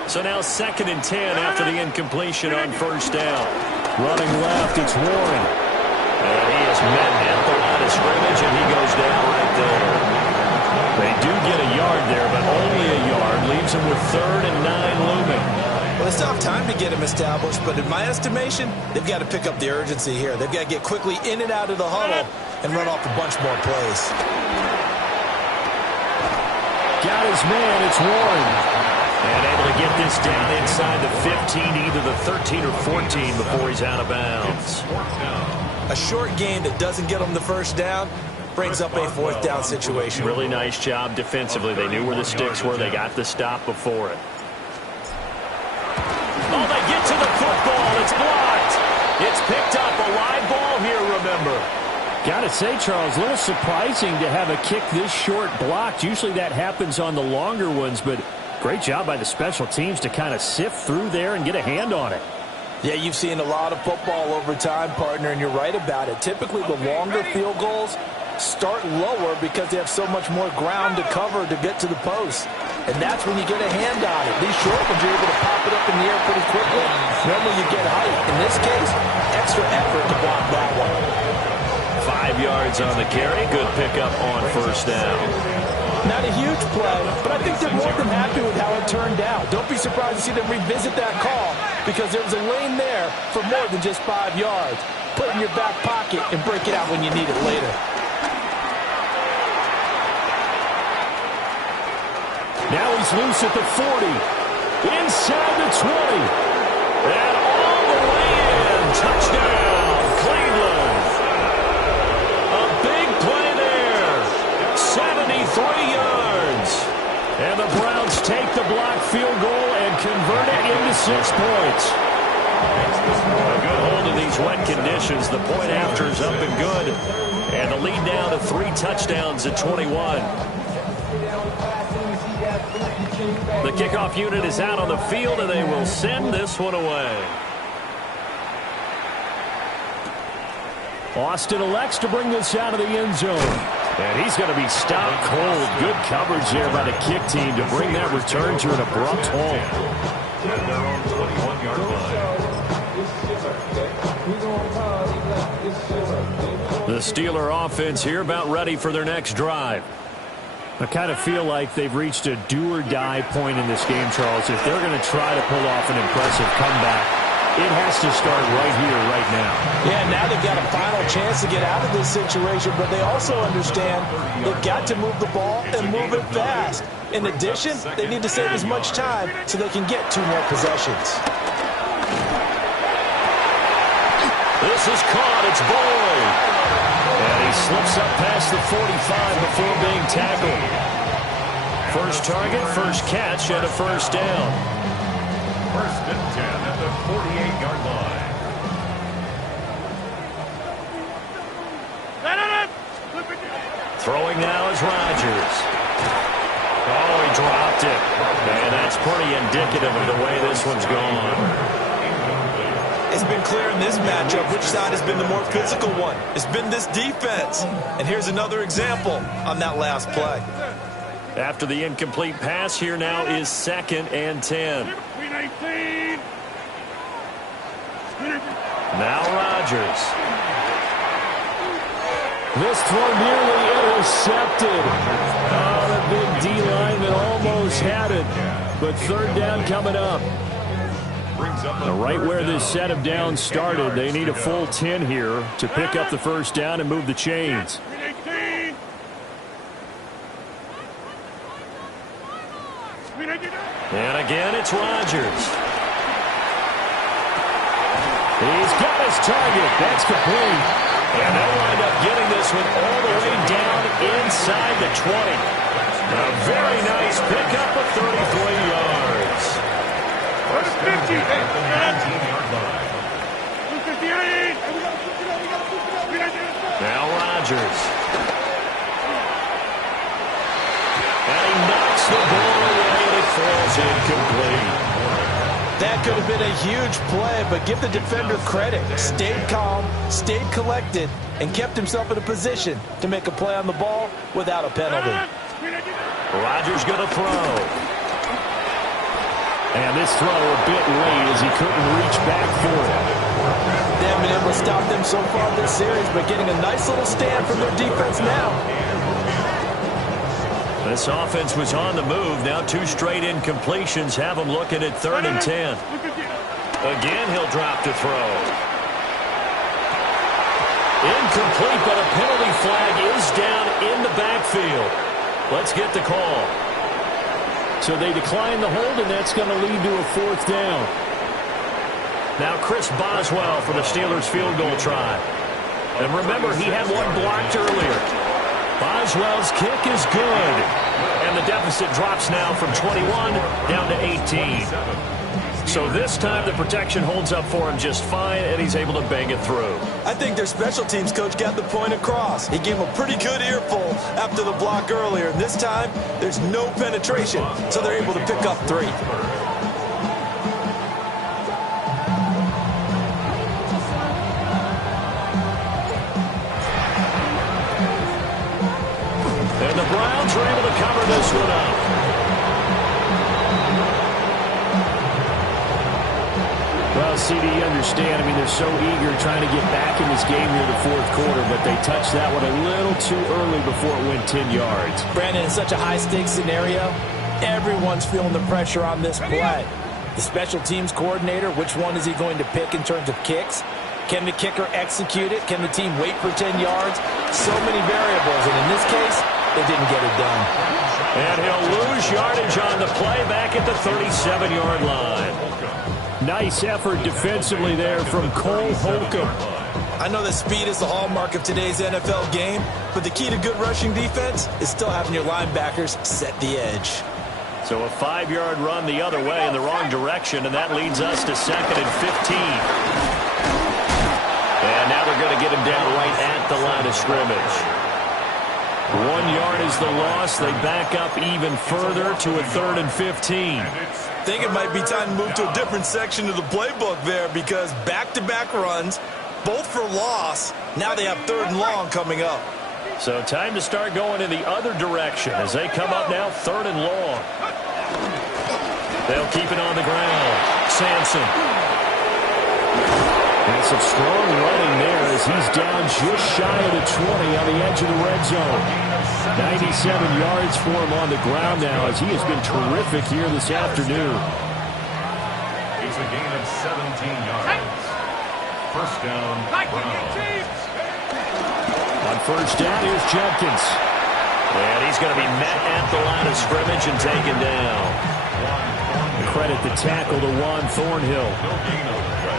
So now 2nd and 10 after the incompletion on first down. Running left, it's Warren. And he is met at the line of scrimmage, and he goes down right there. They do get a yard there, but only a yard. Leaves him with 3rd and 9 looming. Well, they still have time to get him established, but in my estimation, they've got to pick up the urgency here. They've got to get quickly in and out of the huddle and run off a bunch more plays. Got his man. It's Warren. And able to get this down inside the 15, either the 13 or 14 before he's out of bounds. A short gain that doesn't get them the first down brings up a fourth down situation. Really nice job defensively. They knew where the sticks were. They got the stop before it. Oh, they get to the football. It's blocked. It's picked up. A live ball here, remember. Got to say, Charles, a little surprising to have a kick this short blocked. Usually that happens on the longer ones, but great job by the special teams to kind of sift through there and get a hand on it. Yeah, you've seen a lot of football over time, partner, and you're right about it. Typically, the longer field goals start lower because they have so much more ground to cover to get to the post. And that's when you get a hand on it. These short ones, you're able to pop it up in the air pretty quickly. Normally, you get height. In this case, extra effort to block that one. 5 yards on the carry. Good pickup on first down. Not a huge play, but I think they're more than happy with how it turned out. Don't be surprised to see them revisit that call because there was a lane there for more than just 5 yards. Put it in your back pocket and break it out when you need it later. Now he's loose at the 40. Inside the 20. And all the way in. Touchdown, Cleveland. A big play there. 73 yards. And the Browns take the blocked field goal and convert it into 6 points. A good hold of these wet conditions. The point after is up and good. And the lead now to 3 touchdowns at 21. The kickoff unit is out on the field, and they will send this one away. Austin elects to bring this out of the end zone. And he's going to be stopped cold. Good coverage there by the kick team to bring that return to an abrupt halt. At their own 21-yard line. The Steeler offense here about ready for their next drive. I kind of feel like they've reached a do-or-die point in this game, Charles. If they're going to try to pull off an impressive comeback, it has to start right here, right now. Yeah, now they've got a final chance to get out of this situation, but they also understand they've got to move the ball and move it fast. In addition, they need to save as much time so they can get 2 more possessions. This is caught. It's Boyd. And he slips up past the 45 before being tackled. First target, first catch, and a first down. First and 10 at the 48-yard line. Throwing now is Rodgers. Oh, he dropped it. And that's pretty indicative of the way this one's gone. It's been clear in this matchup which side has been the more physical one. It's been this defense. And here's another example on that last play. After the incomplete pass, here now is 2nd and 10. Now Rodgers. This throw nearly intercepted. Oh, the big D lineman almost had it. But 3rd down coming up. Right where this set of downs started, they need a full 10 here to pick up the first down and move the chains. And again, it's Rodgers. He's got his target. That's complete. And they'll wind up getting this one all the way down inside the 20. A very nice pickup of 33 yards. First 50. Now Rodgers. And he knocks the ball away and it falls incomplete. That could have been a huge play, but give the defender credit. Stayed calm, stayed collected, and kept himself in a position to make a play on the ball without a penalty. Rodgers going to throw. And this throw a bit late as he couldn't reach back for it. They haven't been able to stop them so far this series, but getting a nice little stand from their defense now. This offense was on the move. Now 2 straight incompletions have them looking at 3rd and 10. Again, he'll drop to throw. Incomplete, but a penalty flag is down in the backfield. Let's get the call. So they decline the hold, and that's going to lead to a 4th down. Now Chris Boswell for the Steelers field goal try. And remember, he had one blocked earlier. Boswell's kick is good. And the deficit drops now from 21 down to 18. So this time the protection holds up for him just fine, and he's able to bang it through. I think their special teams coach got the point across. He gave him a pretty good earful after the block earlier. And this time, there's no penetration, so they're able to pick up 3. And the Browns are able to cover this one up. Well, CD, you understand. I mean, they're so eager trying to get back in this game here in the 4th quarter, but they touched that one a little too early before it went 10 yards. Brandon, in such a high-stakes scenario, everyone's feeling the pressure on this play. The special teams coordinator, which one is he going to pick in terms of kicks? Can the kicker execute it? Can the team wait for 10 yards? So many variables, and in this case, they didn't get it done. And he'll lose yardage on the play back at the 37-yard line. Nice effort defensively there from Cole Holcomb. I know that speed is the hallmark of today's NFL game, but the key to good rushing defense is still having your linebackers set the edge. So a 5-yard run the other way in the wrong direction, and that leads us to 2nd and 15. And now they're going to get him down right at the line of scrimmage. 1 yard is the loss. They back up even further to a 3rd and 15. I think it might be time to move to a different section of the playbook there, because back-to-back runs, both for loss. Now they have 3rd and long coming up. So time to start going in the other direction as they come up now 3rd and long. They'll keep it on the ground. Sampson. And some strong running there as he's down just shy of the 20 on the edge of the red zone. 97 yards for him on the ground now as he has been terrific here this afternoon. It's a gain of 17 yards. First down, Browns. On first down, here's Judkins. And he's going to be met at the line of scrimmage and taken down. Credit the tackle to Juan Thornhill.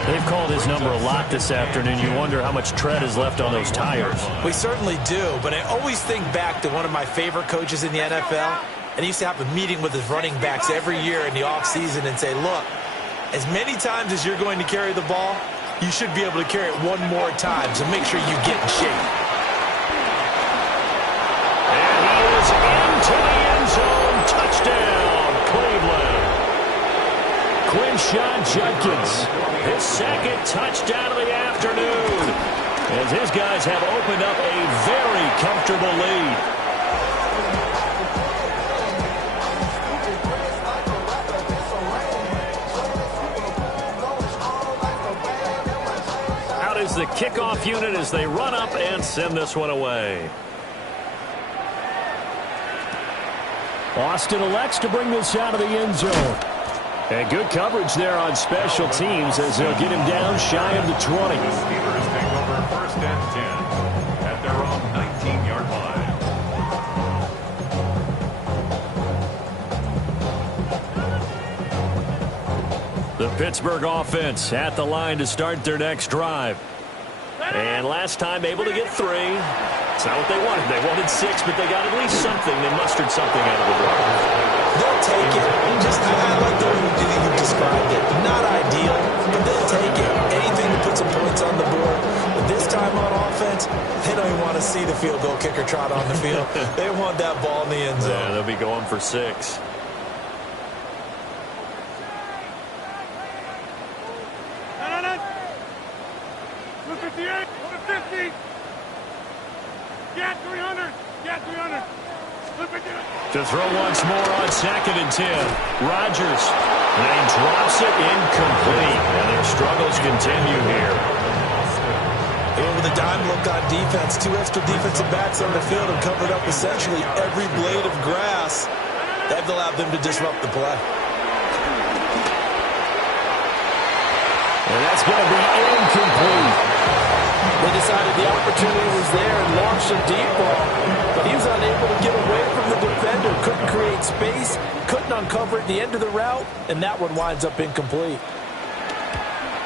They've called his number a lot this afternoon. You wonder how much tread is left on those tires. We certainly do, but I always think back to one of my favorite coaches in the NFL, and he used to have a meeting with his running backs every year in the offseason and say, look, as many times as you're going to carry the ball, you should be able to carry it one more time, so make sure you get in shape. And he is into the end zone. Touchdown, Cleveland. Quinshon Judkins. His 2nd touchdown of the afternoon, as his guys have opened up a very comfortable lead. Out is the kickoff unit as they run up and send this one away. Austin elects to bring this out of the end zone. And good coverage there on special teams as they'll get him down shy of the 20. The Steelers take over 1st and 10 at their own 19-yard line. The Pittsburgh offense at the line to start their next drive. And last time able to get 3. It's not what they wanted. They wanted 6, but they got at least something. They mustered something out of the drive. They'll take it. I like the way you described it. Not ideal, but they'll take it. Anything to put some points on the board. But this time on offense, they don't even want to see the field goal kicker trot on the field. They want that ball in the end zone. Yeah, they'll be going for 6. To throw once more on 2nd and 10. Rodgers. And he drops it incomplete. And their struggles continue here. And with a dime look on defense, 2 extra defensive backs on the field have covered up essentially every blade of grass. They've allowed them to disrupt the play. And that's going to be incomplete. They decided the opportunity was there and launched a deep ball, but he was unable to get away from the defender, couldn't create had space, couldn't uncover at the end of the route, and that one winds up incomplete.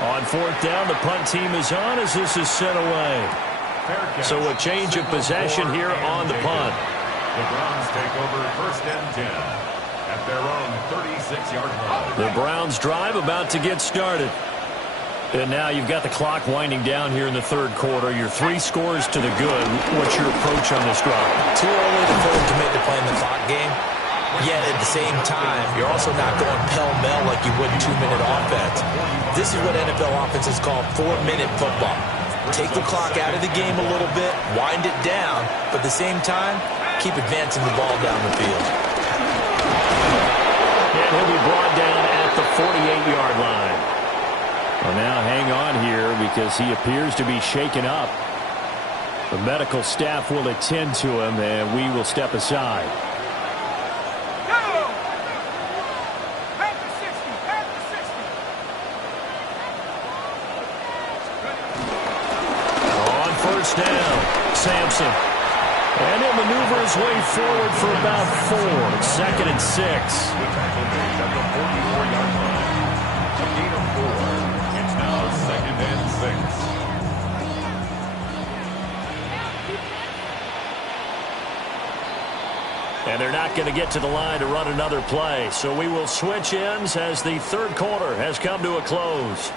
On fourth down, the punt team is on as this is sent away. So a change of possession here on the punt. The Browns take over first and 10 at their own 36-yard line. The Browns drive about to get started. And now you've got the clock winding down here in the third quarter. You're 3 scores to the good. What's your approach on this drive? Too early to fully commit to playing the clock game. Yet at the same time, you're also not going pell-mell like you would in 2-minute offense. This is what NFL offenses call 4-minute football. Take the clock out of the game a little bit, wind it down, but at the same time, keep advancing the ball down the field. And he'll be brought down at the 48-yard line. Well, now hang on here because he appears to be shaken up. The medical staff will attend to him, and we will step aside. On first down, Sampson. And he'll maneuver his way forward for about 4. Second and 6. The tackle made at the 44-yard line. A gain of 4. It's now second and 6. And they're not going to get to the line to run another play. So we will switch ends as the third quarter has come to a close.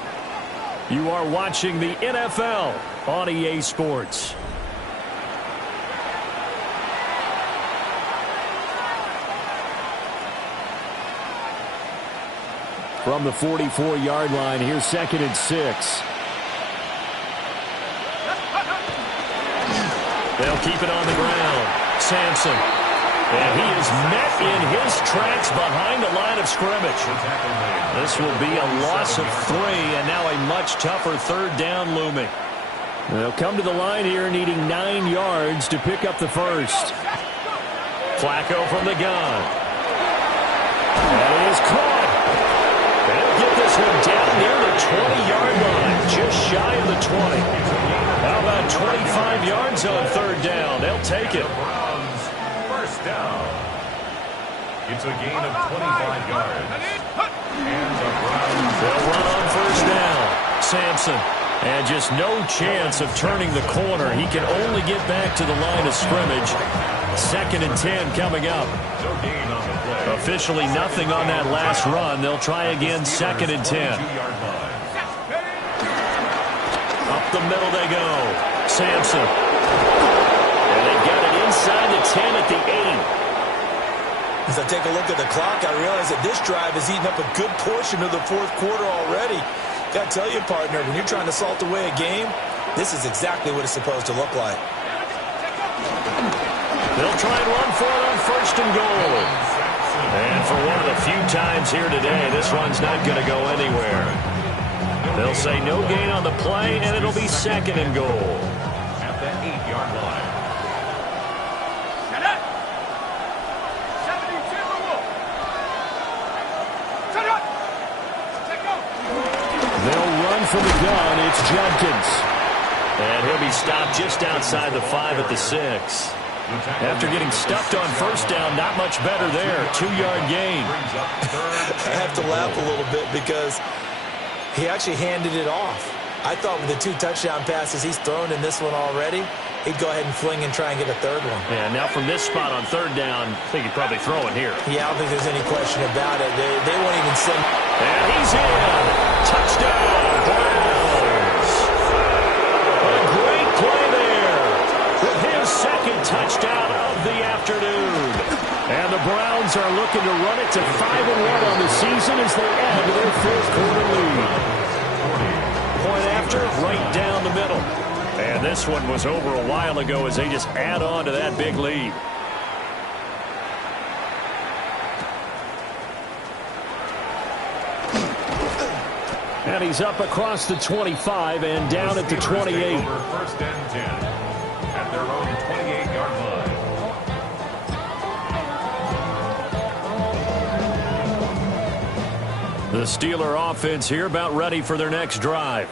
You are watching the NFL on EA Sports. From the 44-yard line, here's second and 6. They'll keep it on the ground. Sampson. And he is met in his tracks behind the line of scrimmage. This will be a loss of 3, and now a much tougher third down looming. They'll come to the line here needing 9 yards to pick up the first. Flacco from the gun. And it is caught. They'll get this one down near the 20-yard line, just shy of the 20. How about 25 yards on third down? They'll take it. First down. It's a gain of 25 yards. And the Browns. They'll run on first down. Sampson. And just no chance of turning the corner. He can only get back to the line of scrimmage. Second and 10 coming up. No gain on the play. Officially nothing on that last run. They'll try again second and 10. Up the middle they go. Sampson. And they got it inside the 10 at the 8. As I take a look at the clock, I realize that this drive has eaten up a good portion of the fourth quarter already. Got to tell you, partner, when you're trying to salt away a game, this is exactly what it's supposed to look like. They'll try and run for it on first and goal. And for one of the few times here today, this one's not going to go anywhere. They'll say no gain on the play, and it'll be second and goal. At the 8-yard line. They'll run from the gun. It's Judkins. And he'll be stopped just outside the 5 at the 6. After getting stuffed on first down, not much better there. 2-yard gain. I have to laugh a little bit because he actually handed it off. I thought with the 2 touchdown passes he's thrown in this one already, he'd go ahead and fling and try and get a third one. Yeah, now from this spot on third down, I think he'd probably throw it here. Yeah, I don't think there's any question about it. They won't even send. And he's in. Touchdown, Browns. A great play there with his second touchdown of the afternoon. And the Browns are looking to run it to 5-1 on the season as they add to their fourth quarter lead. Point after, right down the middle. And this one was over a while ago as they just add on to that big lead. And he's up across the 25 and down at the 28. First and 10 at their own 28-yard line. The Steeler offense here about ready for their next drive.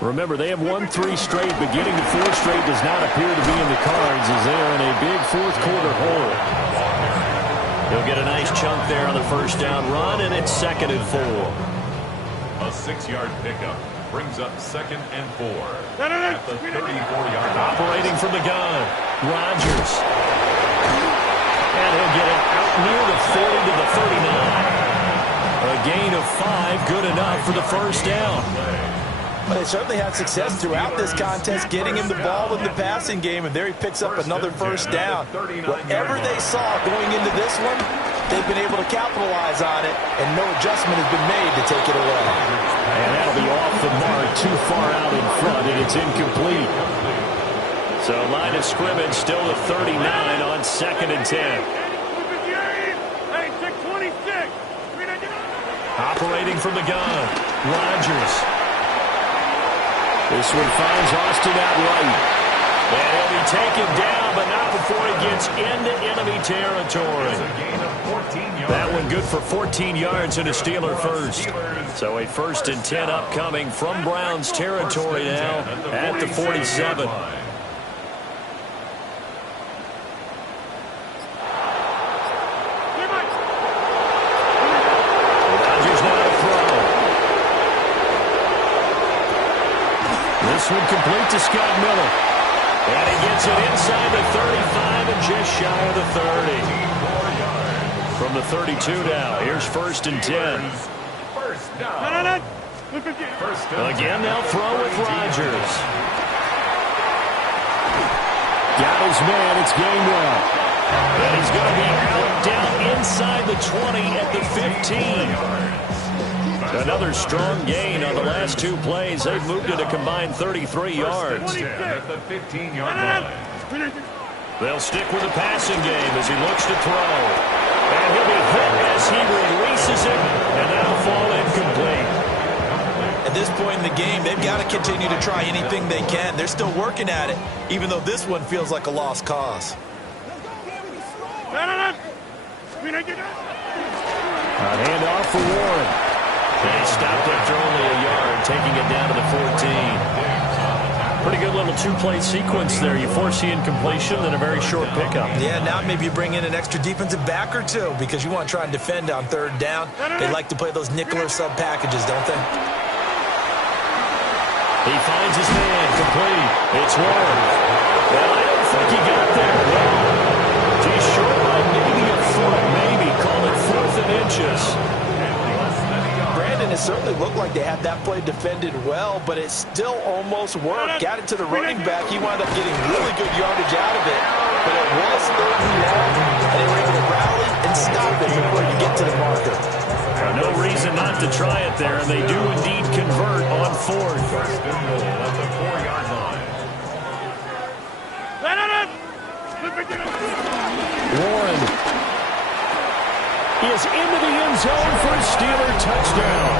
Remember, they have won 3 straight, but getting to 4 straight does not appear to be in the cards as they are in a big fourth quarter hole. He'll get a nice chunk there on the first down run, and it's 2nd and 4. A 6-yard pickup brings up 2nd and 4 at the 34-yard line. Operating from the gun, Rodgers. And he'll get it out near the 40 to the 39. A gain of 5, good enough for the first down. But they certainly had success throughout this contest, getting him the ball in the passing game, and there he picks up another first down. Whatever they saw going into this one, they've been able to capitalize on it, and no adjustment has been made to take it away. And that'll be off the mark, too far out in front, and it's incomplete. So line of scrimmage still at 39 on 2nd and 10. Operating from the gun, Rodgers. This one finds Austin out right. And he'll be taken down, but not before he gets into enemy territory. That one good for 14 yards and a Steeler first. So a 1st and 10 upcoming from Browns territory now at the 47. This one complete to Scott Miller. And he gets it inside the 35 and just shy of the 30. From the 32 now, here's 1st and 10. Again, they'll throw with Rodgers. Got his man, it's Gainwell. And he's going to be out down inside the 20 at the 15. Another strong gain on the last 2 plays. They've moved it a combined 33 yards. At the 15-yard line. They'll stick with the passing game as he looks to throw. And he'll be hit as he releases it, and that'll fall incomplete. At this point in the game, they've got to continue to try anything they can. They're still working at it, even though this one feels like a lost cause. A handoff for Warren. And he stopped after only a yard, taking it down to the 14. Pretty good little 2-play sequence there. You force the incompletion, then a very short pickup. Yeah, now maybe you bring in an extra defensive back or two because you want to try and defend on 3rd down. They like to play those nickel or sub packages, don't they? He finds his man, complete. It's Warren. Well, I don't think he got there. Well, he's short by maybe a foot, maybe. Call it 4th and inches. It certainly looked like they had that play defended well, but it still almost worked. Got it to the running back. He wound up getting really good yardage out of it, but it was 3rd and long, and they were able to rally and stop it before you get to the marker. No reason not to try it there, and they do indeed convert on 4th. First and goal at the 4-yard line. Warren is into the end zone for a Steeler touchdown.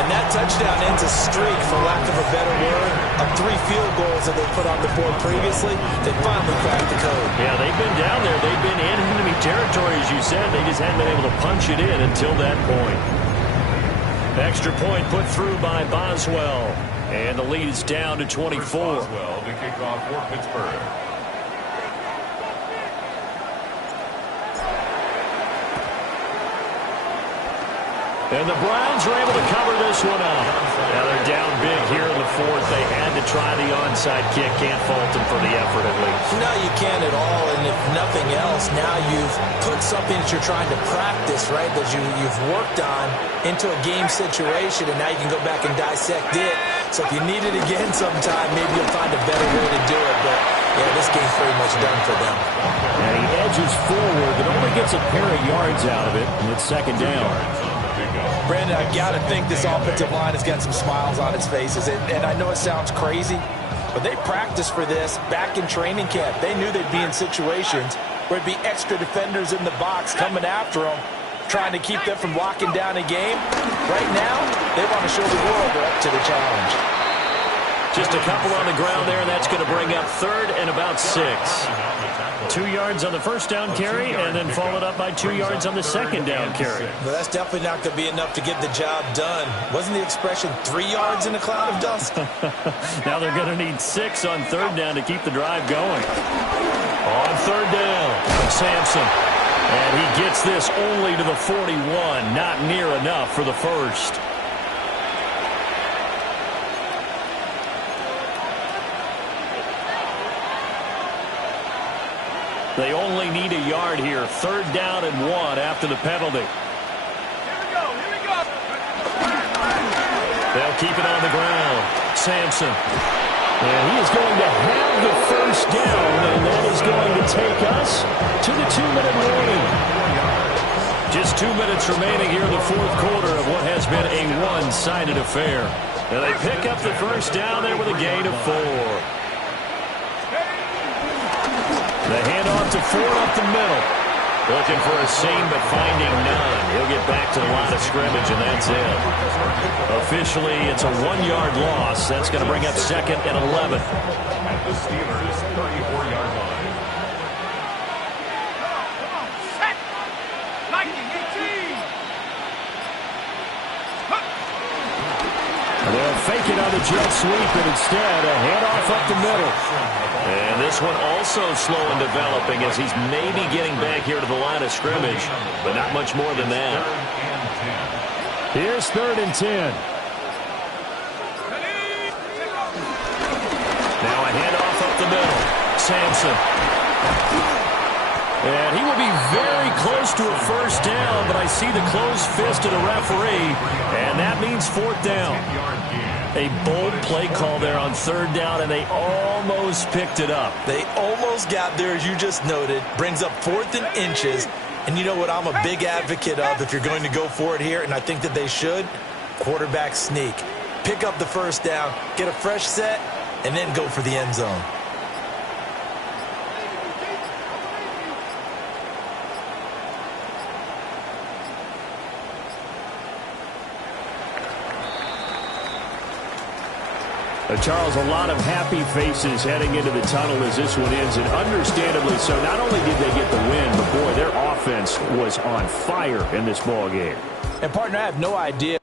And that touchdown ends a streak, for lack of a better word, of 3 field goals that they put on the board previously. They finally cracked the code. Yeah, they've been down there. They've been in enemy territory, as you said. They just hadn't been able to punch it in until that point. Extra point put through by Boswell. And the lead is down to 24. Boswell to kick off for Pittsburgh. And the Browns are able to cover this one up. Now they're down big here in the 4th. They had to try the onside kick. Can't fault them for the effort, at least. No, you can't at all. And if nothing else, now you've put something that you're trying to practice, right, that you've worked on into a game situation, and now you can go back and dissect it. So if you need it again sometime, maybe you'll find a better way to do it. But, yeah, this game's pretty much done for them. And he edges forward, but only gets a pair of yards out of it, and it's 2nd down. Brandon, I've got to think this offensive line has got some smiles on its faces. And I know it sounds crazy, but they practiced for this back in training camp. They knew they'd be in situations where it'd be extra defenders in the box coming after them, trying to keep them from locking down a game. Right now, they want to show the world they're up to the challenge. Just a couple on the ground there, and that's going to bring up 3rd and about 6. 2 yards on the first down carry, and then followed up by 2 yards on the second down carry. Well, that's definitely not going to be enough to get the job done. Wasn't the expression 3 yards in a cloud of dust? Now they're going to need 6 on 3rd down to keep the drive going. On 3rd down, Sampson. And he gets this only to the 41. Not near enough for the first. They only need a yard here. 3rd down and 1 after the penalty. They'll keep it on the ground. Sampson. And he is going to have the first down, and that is going to take us to the 2-minute warning. Just 2 minutes remaining here in the 4th quarter of what has been a one-sided affair. And they pick up the first down there with a gain of 4. The handoff to Ford up the middle. Looking for a seam, but finding none. He'll get back to the line of scrimmage, and that's it. Officially, it's a 1-yard loss. That's going to bring up 2nd and 11. At the Steelers' 34-yard line. They'll fake it on the jet sweep, and instead a handoff up the middle. And this one also slow in developing as he's maybe getting back here to the line of scrimmage, but not much more than that. Here's 3rd and 10. Now a handoff up the middle. Sampson. And he will be very close to a first down, but I see the closed fist of the referee, and that means 4th down. A bold play call there on 3rd down, and they almost picked it up. They almost got there, as you just noted. Brings up 4th and inches. And you know what I'm a big advocate of if you're going to go for it here, and I think that they should? Quarterback sneak. Pick up the first down, get a fresh set, and then go for the end zone. Charles, a lot of happy faces heading into the tunnel as this one ends, and understandably so. Not only did they get the win, but boy, their offense was on fire in this ball game. And partner, I have no idea.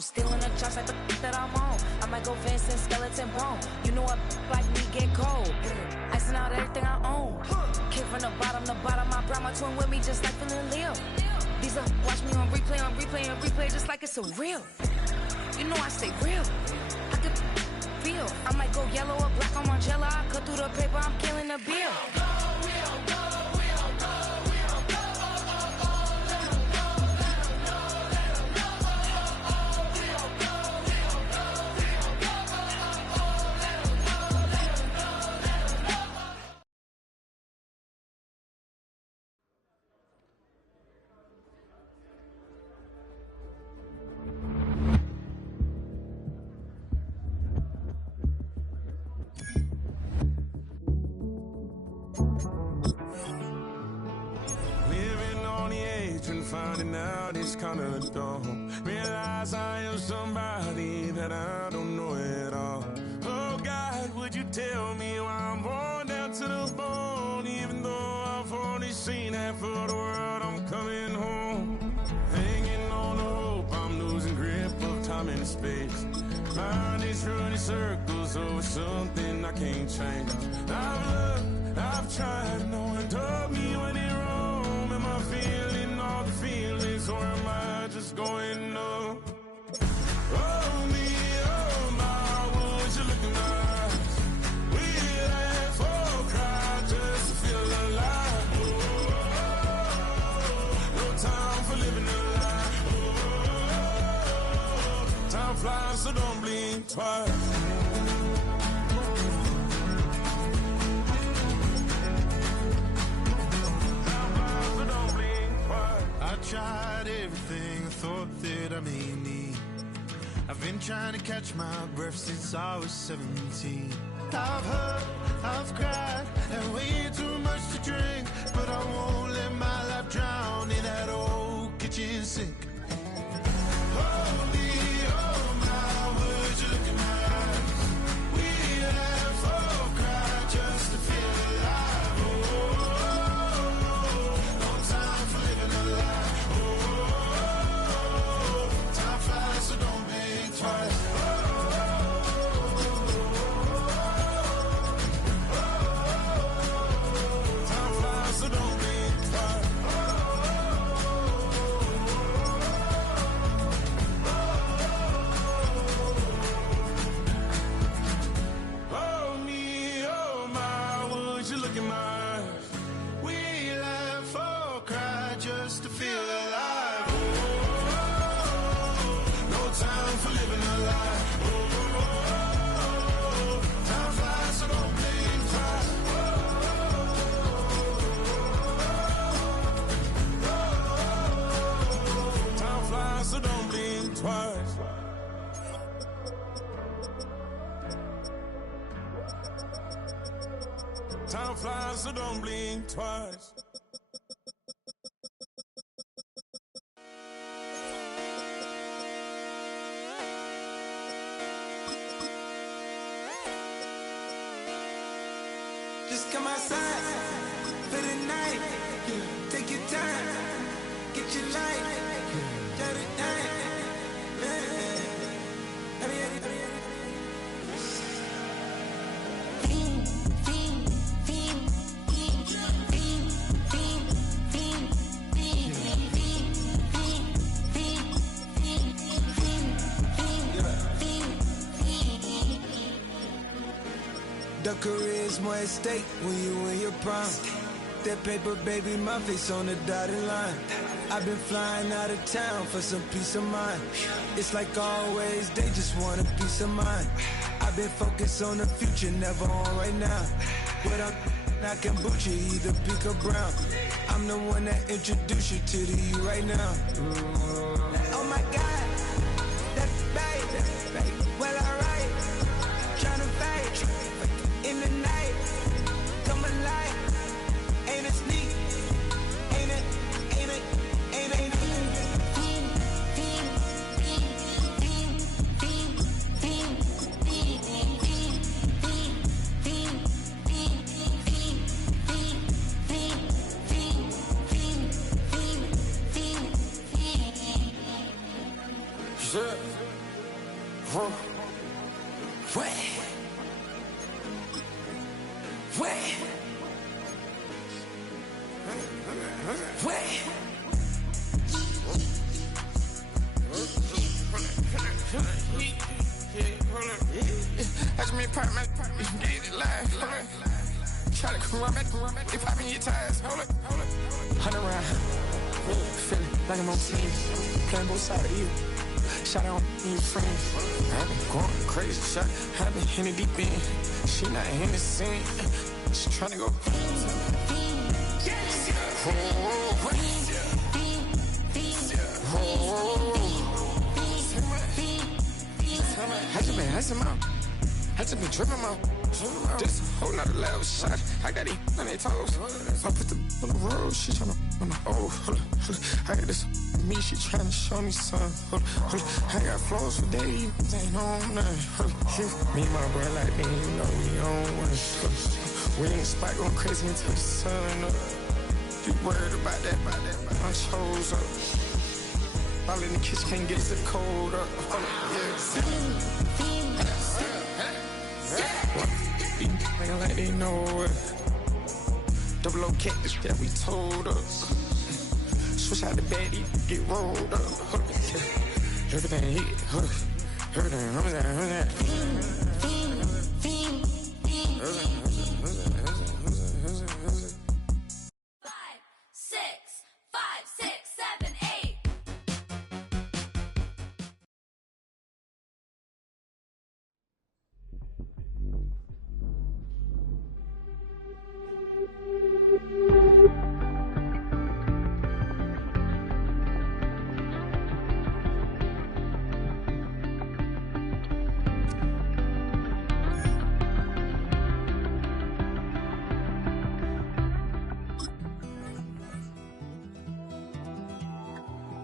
Stealing the chops like the that I'm on. I might go fence and skeleton bone. You know what like me get cold. Icing out everything I own. Kick from the bottom to bottom. I brought my twin with me just like feeling Leo. These are watch me on replay, and replay just like it's a real. You know I stay real. I can feel. I might go yellow or black on Margiela. I cut through the paper, I'm killing the bill. Finding out it's kinda dumb. Realize I am somebody that I don't know at all. Oh God, would you tell me why I'm worn down to the bone? Even though I've only seen half of the world, I'm coming home. Hanging on the hope, I'm losing grip of time and space. Mind is running circles over something I can't change. I've looked, I've tried, no one told me when it wrong. Am I feeling all the feelings, or am I just going up? Oh me, oh my, would you look in my eyes? We laugh or cry just to feel alive. Oh, no time for living a lie. Oh, time flies, so don't blink twice. I tried everything, I thought that I may need. trying to catch my breath since I was 17. I've heard, I've cried, and way too much to drink, but I won't let my life drown in that old kitchen sink. Hold me, oh my, would you look in my eyes? We laugh or cry just to feel alive. Oh, no time for living a lie. Oh, time flies, so don't think twice. So don't think twice. Oh me, oh my, would you look in my eyes? We laugh or cry just to feel alive. Oh, no time for living a lie. Oh, time flies, so don't think twice. So don't blink twice. Time flies, so don't blink twice. Just come outside for the night. Take your time, get your light. The career's more at stake when you in your prime. That paper, baby, my face on the dotted line. I've been flying out of town for some peace of mind. It's like always, they just want a peace of mind. I've been focused on the future, never on right now. But I'm not kombucha, either pink or brown. I'm the one that introduced you to the you right now. Oh my God, that's babe. Well, alright, tryna fight in the night. Come alive, ain't it sneak? Ain't it? That's me, apartment, get it live. Try to come back, they popping your tires. Hold it. 100 round, feeling like I'm on team. Playing both sides of you. Shot on your friends. I've been going crazy, shot. I've been in the deep end. She not in the scene. She tryna go. I just been tripping out. This whole nother level shot. I got it on their toes. I put the on the road. She tryna on the hold I got this me. She tryna show me something. I got flows for days. Ain't on nothing. Me and my bro like me, you know we on one. We in the spot going crazy until the sun up. You worried about that? My chose up. All in the kitchen can't get the cold up. Nigga like they know it. Double O cactus that we told us. Switch out the baddie, get rolled up. Everything hit, everything,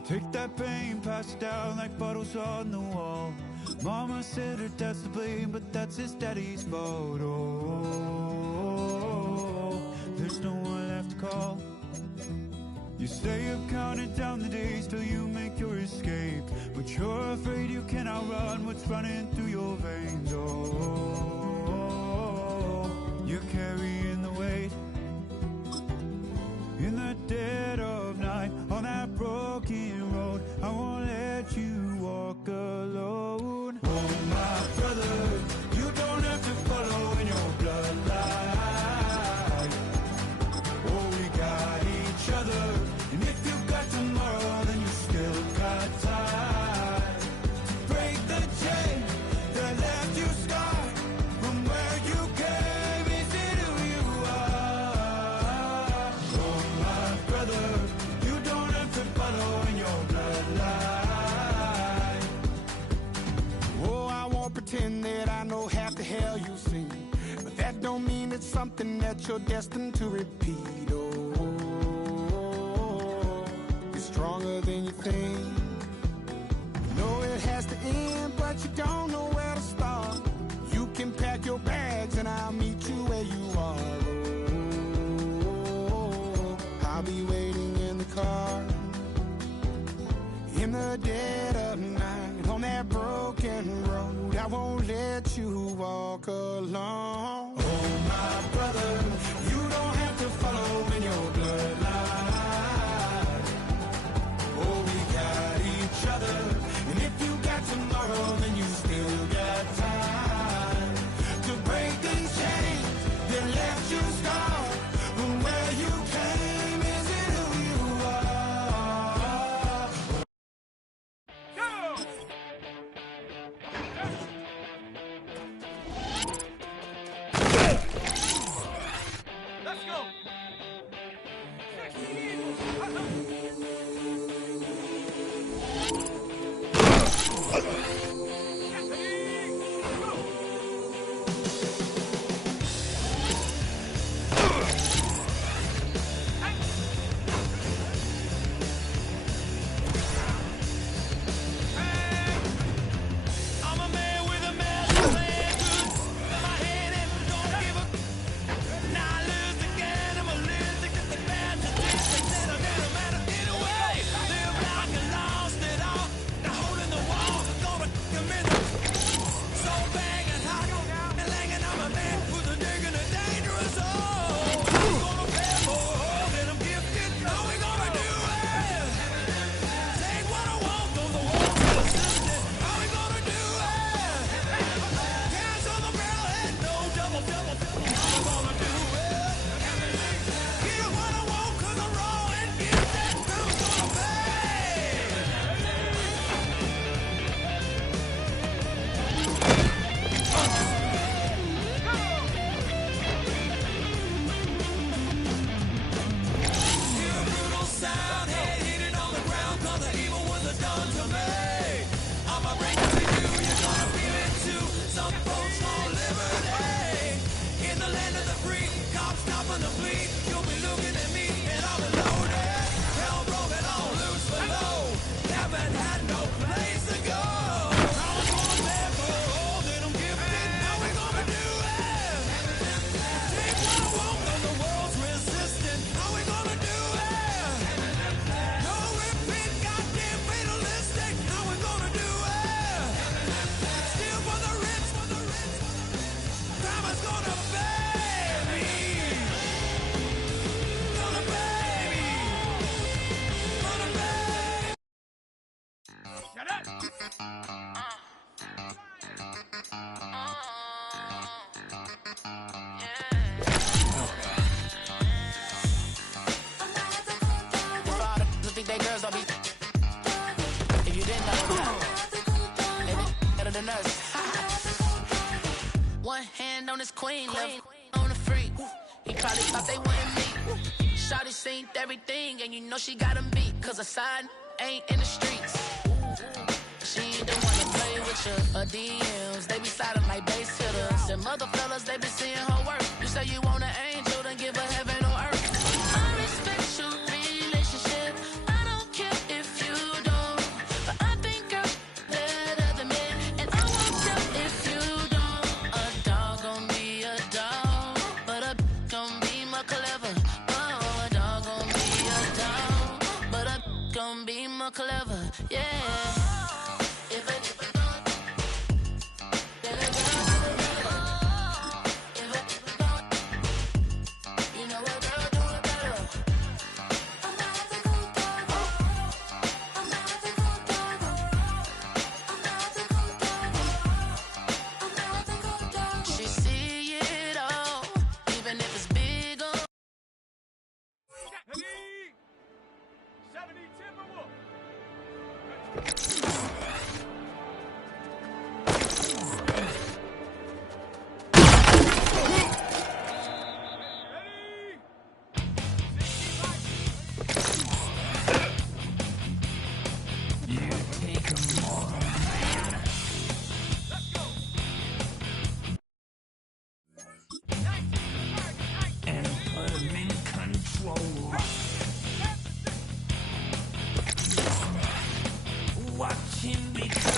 Take that pain, pass it down like bottles on the wall. Mama said her dad's to blame, but that's his daddy's fault. Oh, there's no one left to call. You stay up counting down the days till you make your escape, but you're afraid you can't outrun what's running through your veins. Oh, you're carrying the weight in the dead of night on that broken road. I won't let you walk alone. Oh, my brother, you don't have to follow in your bloodline. Oh, we got each other, and if you got tomorrow, then you still got time to break the chain that left you scarred from where you came into who you are. Oh, my brother, you don't have to follow in your bloodline. Oh, I won't pretend that I know half the hell you've seen, but that don't mean it's something that you're destined to repeat. Oh, you're stronger than you think. You know it has to end, but you don't know where to start. You can pack your bags and I'll meet you where you are. Oh, I'll be waiting in the car in the dead of night on that broken road. I won't let you walk alone. Oh, my brother, you don't have to follow in your bloodline. Oh, we got each other, and if you got tomorrow, then you still got time to break these chains that left you scarred from where you came. Is it who you are? Let's go. I'm a man with a master plan, goods in my head and don't give a. Now I lose again, I'm allergic to the bad statistics and it doesn't matter anyway. Live like I lost it all, now holding the wall, gonna commit so bang and hot and langing. I'm a man who's a digging a dangerous hole. Gonna pay for all that I'm gifted, how we gonna do it? Take what I want, though the world's resistant, how we gonna do it? Hands on the barrel head, no double, how we gonna do it? Get what I want, 'cause I'm raw and gifted, who's gonna pay? Hear a brutal sound, head hitting on the ground, 'cause the evil ones are done to me. I'ma bring it to you, you're gonna feel it too. Some folks want liberty. In the land of the free, cops stopping the fleet. You'll be looking at me and I'm loaded. Hell broken on loose below. Haven't had no place to go. How we gonna pay for all that I'm gifted? How we gonna do it? Take what I want, though the world's resistant. How we gonna do it? No repeat, goddamn fatalistic. How we gonna do it? Steal for the rich, Grandma's gonna pay me. Gonna pay me. Gonna pay. Shut up. If all the think they girls don't be. If you didn't know, they be better than us. One hand on his queen, left on the freak. He probably thought they wouldn't meet. Shawty seen everything, and you know she got him beat. 'Cause a side ain't in the streets. She ain't the one to play with you. Her DMs, they be sliding like base hitters. And mother fellas, they be seeing her work. You say you want an angel, then give her heaven on earth. I respect your relationship. I don't care if you Watch him become